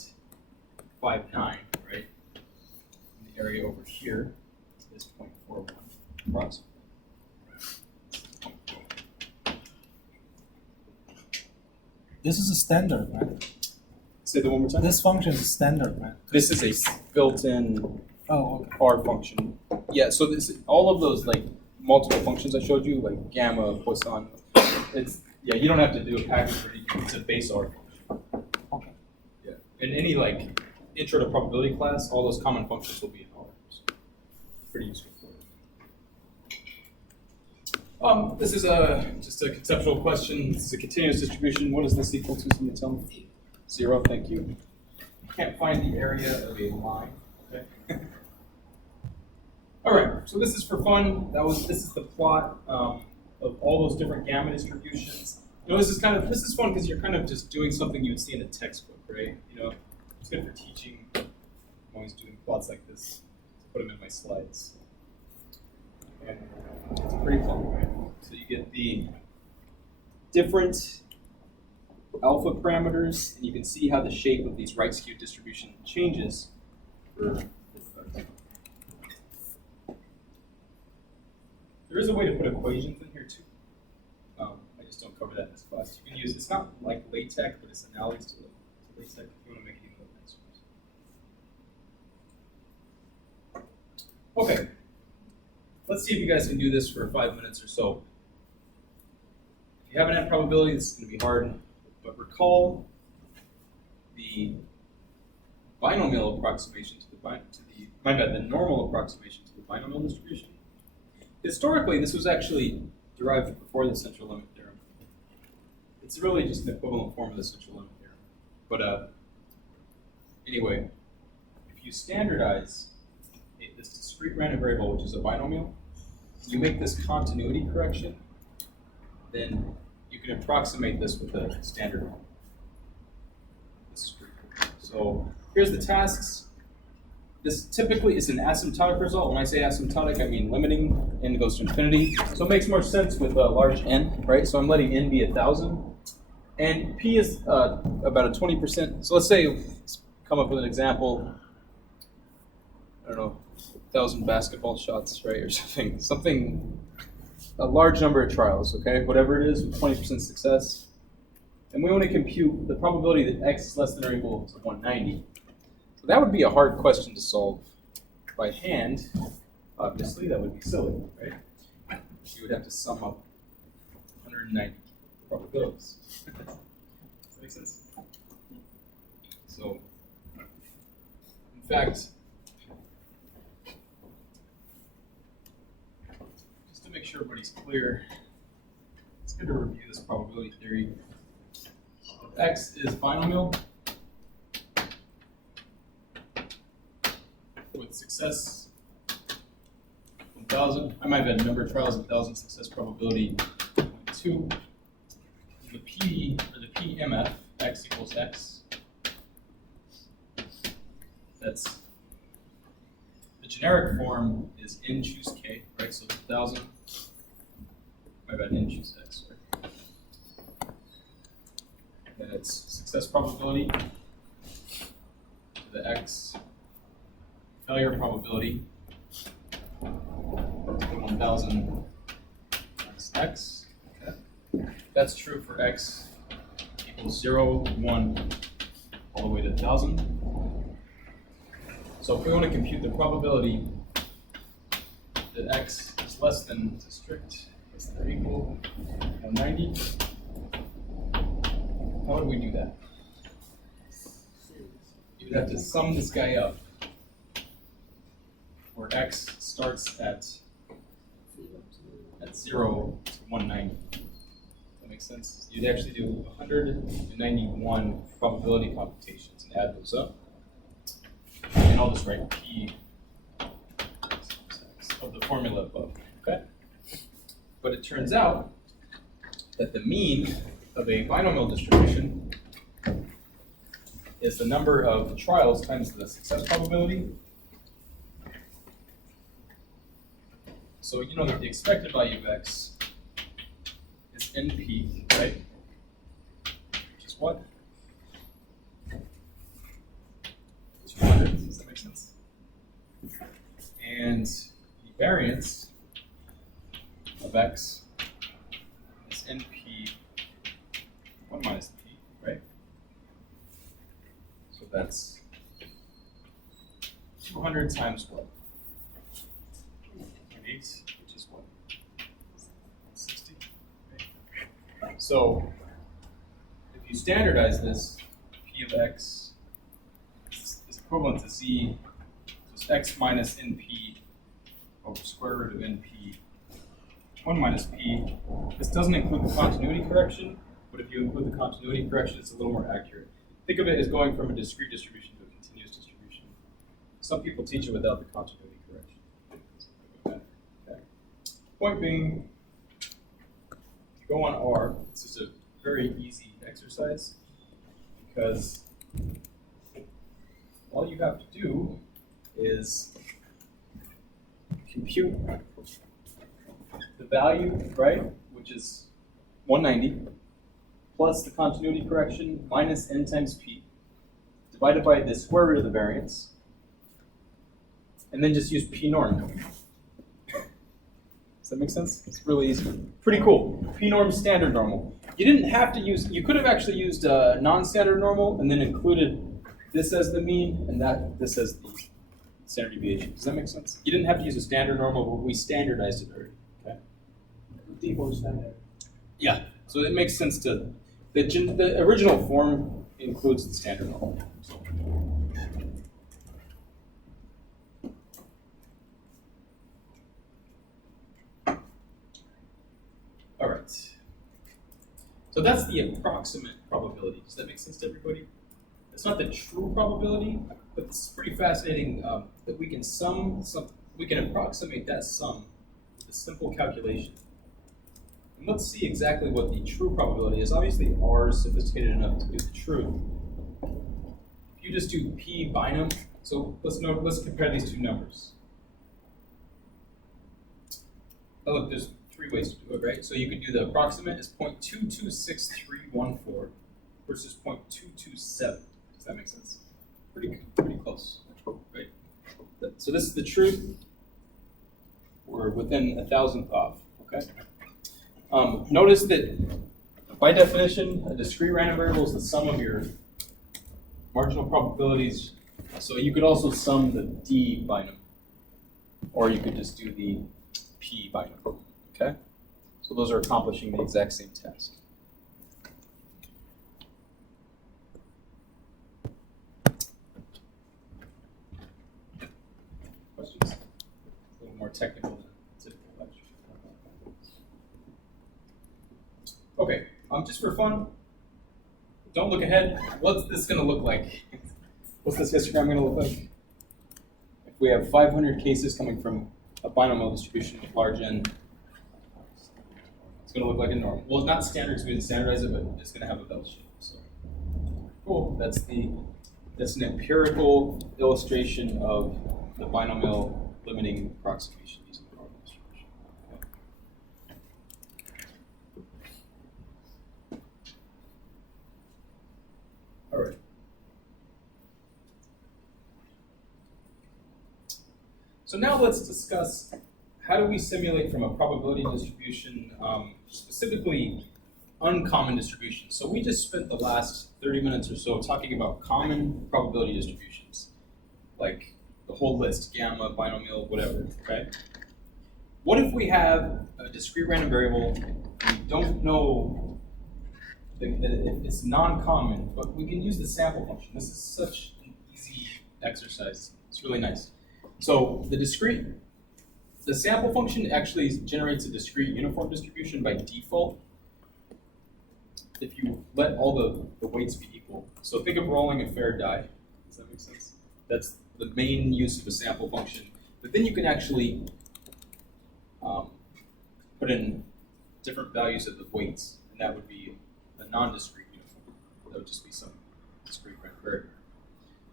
right? And the area over here is 0.41 approximately. This is a standard, right? Say that one more time. This function is standard, right? This is a built-in Oh, okay. R function. Yeah, so all of those like multiple functions I showed you, like gamma, Poisson, you don't have to do a package for anything. It's a base R function. Okay. Yeah. In any like intro to probability class, all those common functions will be in R. So pretty useful. This is just a conceptual question. This is a continuous distribution. What is this equal to? Somebody tell me. 0. Thank you. Can't find the area of a line. Okay. All right. So this is for fun. This is the plot of all those different gamma distributions. You know, this is fun because you're kind of just doing something you would see in a textbook, right? You know, it's good for teaching. I'm always doing plots like this to put them in my slides. And it's pretty fun, right? So you get the different alpha parameters, and you can see how the shape of these right skewed distribution changes for there is a way to put equations in here too. I just don't cover that in this class. You can use it's not like LaTeX, but it's analogous to LaTeX if you want to make it even more nice. Okay. Let's see if you guys can do this for 5 minutes or so. If you haven't had probability, this is going to be hard, but recall the binomial approximation to the normal approximation to the binomial distribution. Historically, this was actually derived before the central limit theorem. It's really just an equivalent form of the central limit theorem. But anyway, if you standardize this discrete random variable, which is a binomial, you make this continuity correction, then you can approximate this with a standard one. This is pretty cool. So here's the tasks. This typically is an asymptotic result. When I say asymptotic, I mean limiting n goes to infinity. So it makes more sense with a large n, right? So I'm letting n be 1,000. And p is about a 20%. So let's come up with an example. I don't know, 1,000 basketball shots, right, or something, a large number of trials, okay, whatever it is, with 20% success. And we want to compute the probability that x is less than or equal to 190. So that would be a hard question to solve by hand. Obviously, that would be silly, right? You would have to sum up 190 probabilities. Does that make sense? So, in fact, just to make sure everybody's clear, it's good to review this probability theory. If x is binomial with success 1,000, I might have had a number of trials of 1,000 success probability 2. The P or the PMF x equals x. That's the generic form is n choose k, right? So 1,000. My bad, n choose x. Right? Then it's success probability to the x failure probability 1000 times x. Okay. That's true for x equals 0, 1, all the way to 1000. So if we want to compute the probability that x is less than strict, less than or equal 190, how would we do that? You would have to sum this guy up, where x starts at 0 to 190. That makes sense? You'd actually do 191 probability computations and add those up. And I'll just write P of the formula above, okay? But it turns out that the mean of a binomial distribution is the number of trials times the success probability. So you know that the expected value of x is NP, right? Which is what? 200, does that make sense? And the variance of x is NP 1 minus p, right? So that's 200 times what? 8, which is what? 60. Right? So if you standardize this, p of x is equivalent to z, so it's x minus np over square root of np 1 minus p. This doesn't include the continuity correction, but if you include the continuity correction, it's a little more accurate. Think of it as going from a discrete distribution to a continuous distribution. Some people teach it without the continuity correction. Okay. Point being, if you go on R, this is a very easy exercise because all you have to do is compute the value, right, which is 190, plus the continuity correction minus n times p, divided by the square root of the variance, and then just use p norm. Does that make sense? It's really easy. Pretty cool. P norm standard normal. You didn't have to use, you could have actually used non-standard normal and then included this as the mean and this as the standard deviation. Does that make sense? You didn't have to use a standard normal, but we standardized it already. Okay. Default standard. Yeah. So it makes sense to the original form includes the standard normal. So. All right. So that's the approximate probability. Does that make sense to everybody? It's not the true probability, but it's pretty fascinating that we can we can approximate that sum with a simple calculation. And let's see exactly what the true probability is. Obviously, R is sophisticated enough to do the truth. If you just do P binom, so let's compare these two numbers. Oh, look, there's 3 ways to do it, right? So you could do the approximate as 0.226314 versus 0.227. Does that make sense? Pretty close, right? So this is the truth. We're within 1,000th off, okay? Notice that by definition, a discrete random variable is the sum of your marginal probabilities. So you could also sum the D binom, or you could just do the P binom, okay? So those are accomplishing the exact same task. Questions? A little more technical than typical lecture. Okay, just for fun, don't look ahead. What's this going to look like? What's this histogram going to look like? If we have 500 cases coming from a binomial distribution of large n, it's going to look like a normal. Well, it's not standard because we didn't standardize it, but it's going to have a bell shape. So, cool. That's an empirical illustration of the binomial limiting approximation using the normal distribution. Okay. All right. So now let's discuss how do we simulate from a probability distribution, specifically uncommon distributions. So we just spent the last 30 minutes or so talking about common probability distributions, like the whole list, gamma, binomial, whatever, okay? What if we have a discrete random variable, we don't know that it's non-common, but we can use the sample function. This is such an easy exercise. It's really nice. So the sample function actually generates a discrete uniform distribution by default if you let all the weights be equal. So think of rolling a fair die. Does that make sense? That's the main use of a sample function. But then you can actually put in different values of the weights, and that would be a non-discrete uniform. That would just be some discrete random variable.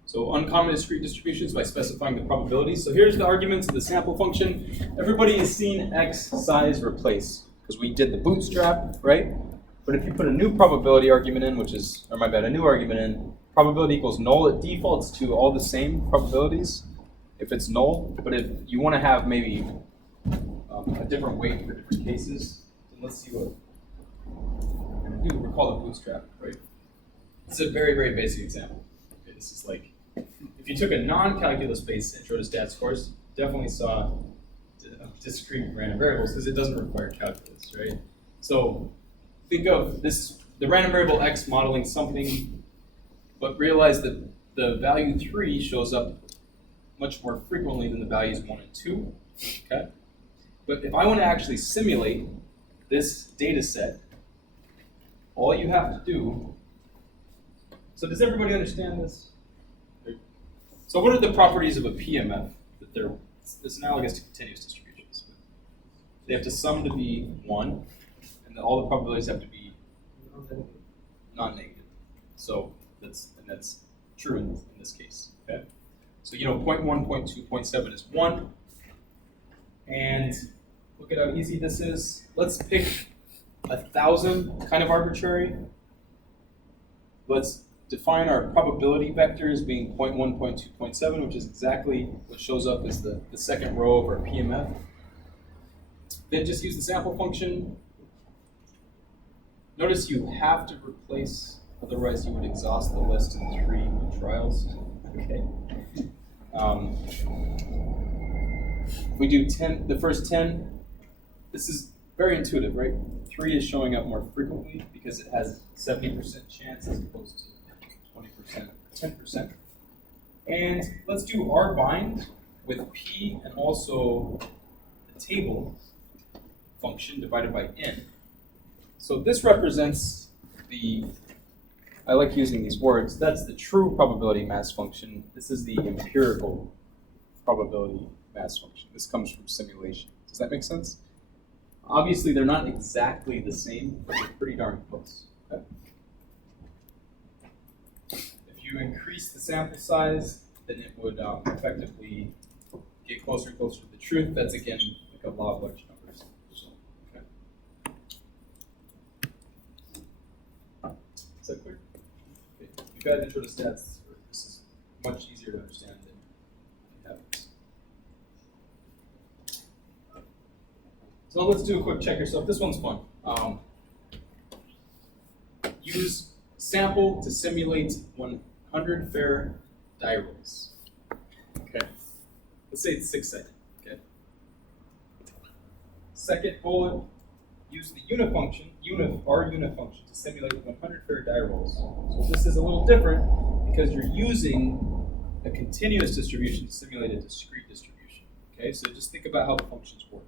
So uncommon discrete distributions by specifying the probabilities. So here's the arguments of the sample function. Everybody has seen x size replace, because we did the bootstrap, right? But if you put a new probability argument in, a new argument in, probability equals null, it defaults to all the same probabilities if it's null. But if you want to have maybe a different weight for different cases, then let's see what we're going to do. We'll call it bootstrap, right? This is a very, very basic example. Okay, this is like, if you took a non-calculus-based intro to stats course, definitely saw discrete random variables because it doesn't require calculus, right? So think of this, the random variable x modeling something, but realize that the value 3 shows up much more frequently than the values 1 and 2, okay? But if I want to actually simulate this data set, all you have to do, so does everybody understand this? So what are the properties of a PMF? That it's analogous to continuous distributions. They have to sum to be 1, and all the probabilities have to be non-negative. So that's true in this case. Okay. So 0.1, 0.2, 0.7 is 1, and look at how easy this is. Let's pick 1,000, kind of arbitrary. Let's define our probability vector as being 0.1, 0.2, 0.7, which is exactly what shows up as the second row of our PMF. Then just use the sample function. Notice you have to replace, otherwise you would exhaust the list in 3 trials. Okay. If we do the first 10, this is very intuitive, right? 3 is showing up more frequently because it has 70% chance as opposed to 20%, 10%. And let's do rbind with p and also the table function divided by n. So this represents I like using these words, that's the true probability mass function. This is the empirical probability mass function. This comes from simulation. Does that make sense? Obviously, they're not exactly the same, but they're pretty darn close. Okay? If you increase the sample size, then it would effectively get closer and closer to the truth. That's, again, like a law of large numbers. Okay. Is that clear? Okay. You've got intro to stats. This is much easier to understand than it happens. So let's do a quick check yourself. This one's fun. Use sample to simulate 100 fair die rolls. Okay. Let's say it's 6 seconds. Okay. Second bullet, use the unit function, our unit function, to simulate 100 fair die rolls. So this is a little different because you're using a continuous distribution to simulate a discrete distribution. Okay, so just think about how the functions work.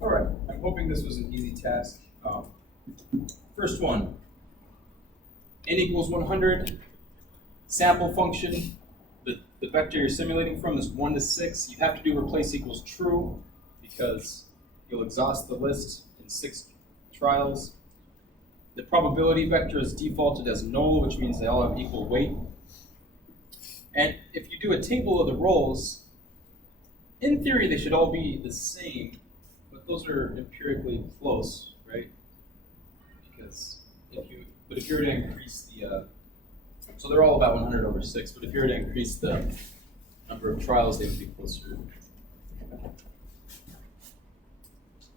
All right, I'm hoping this was an easy task. First one, n equals 100, sample function, the vector you're simulating from is 1 to 6. You have to do replace equals true because you'll exhaust the list in 6 trials. The probability vector is defaulted as null, which means they all have equal weight. And if you do a table of the roles, in theory they should all be the same, but those are empirically close, right? Because if you were to increase the, so they're all about 100 over 6, but if you were to increase the number of trials, they would be closer.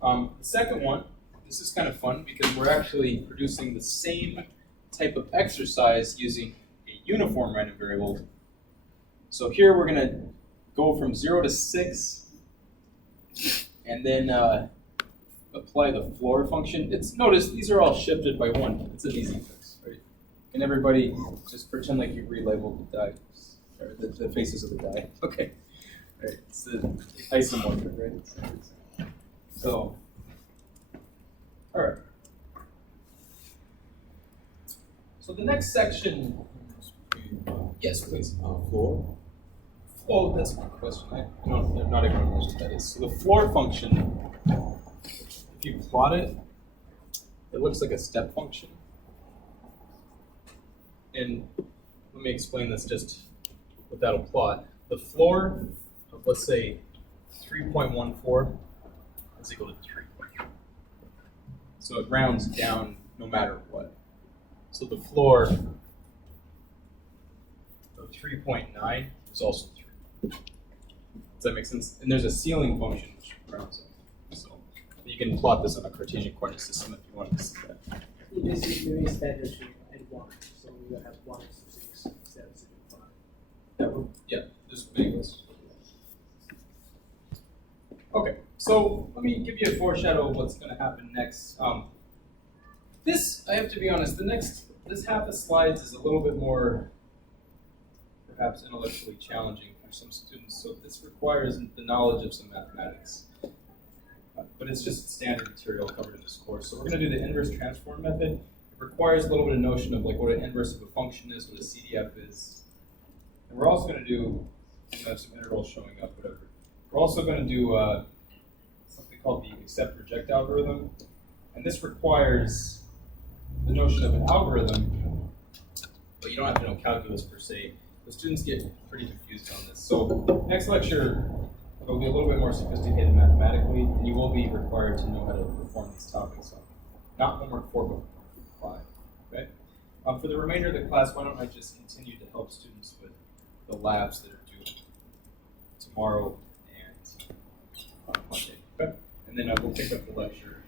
The second one, this is kind of fun because we're actually producing the same type of exercise using a uniform random variable. So here we're going to go from 0 to 6 and then apply the floor function. Notice these are all shifted by 1. It's an easy fix, right? And everybody just pretend like you've relabeled the die, or the faces of the die. Okay. All right. It's the isomorphic, right? So, all right. So the next section, yes, please. Floor. Oh, that's a good question. I'm not even going to mention what that is. So the floor function, if you plot it, it looks like a step function. And let me explain this just without a plot. The floor of, let's say, 3.14 is equal to 3. So it rounds down no matter what. So the floor of 3.9 is also 3. Does that make sense? And there's a ceiling function which rounds up. So you can plot this on a Cartesian coordinate system if you want to see that. This is very standard to add 1, so we will have 1 to 6 instead of 5. Yeah, there's many ways. Okay, so let me give you a foreshadow of what's going to happen next. This, I have to be honest, this half of slides is a little bit more perhaps intellectually challenging for some students, so this requires the knowledge of some mathematics. But it's just standard material covered in this course. So we're going to do the inverse transform method. It requires a little bit of notion of like what an inverse of a function is, what a CDF is. And we're also going to do, have some intervals showing up, whatever. We're also going to do something called the accept reject algorithm. And this requires the notion of an algorithm, but you don't have to know calculus per se. The students get pretty confused on this. So next lecture will be a little bit more sophisticated mathematically, and you will be required to know how to perform these topics on not homework 4, but 5. Okay? For the remainder of the class, why don't I just continue to help students with the labs that are due tomorrow and on Monday. Okay? And then we'll pick up the lecture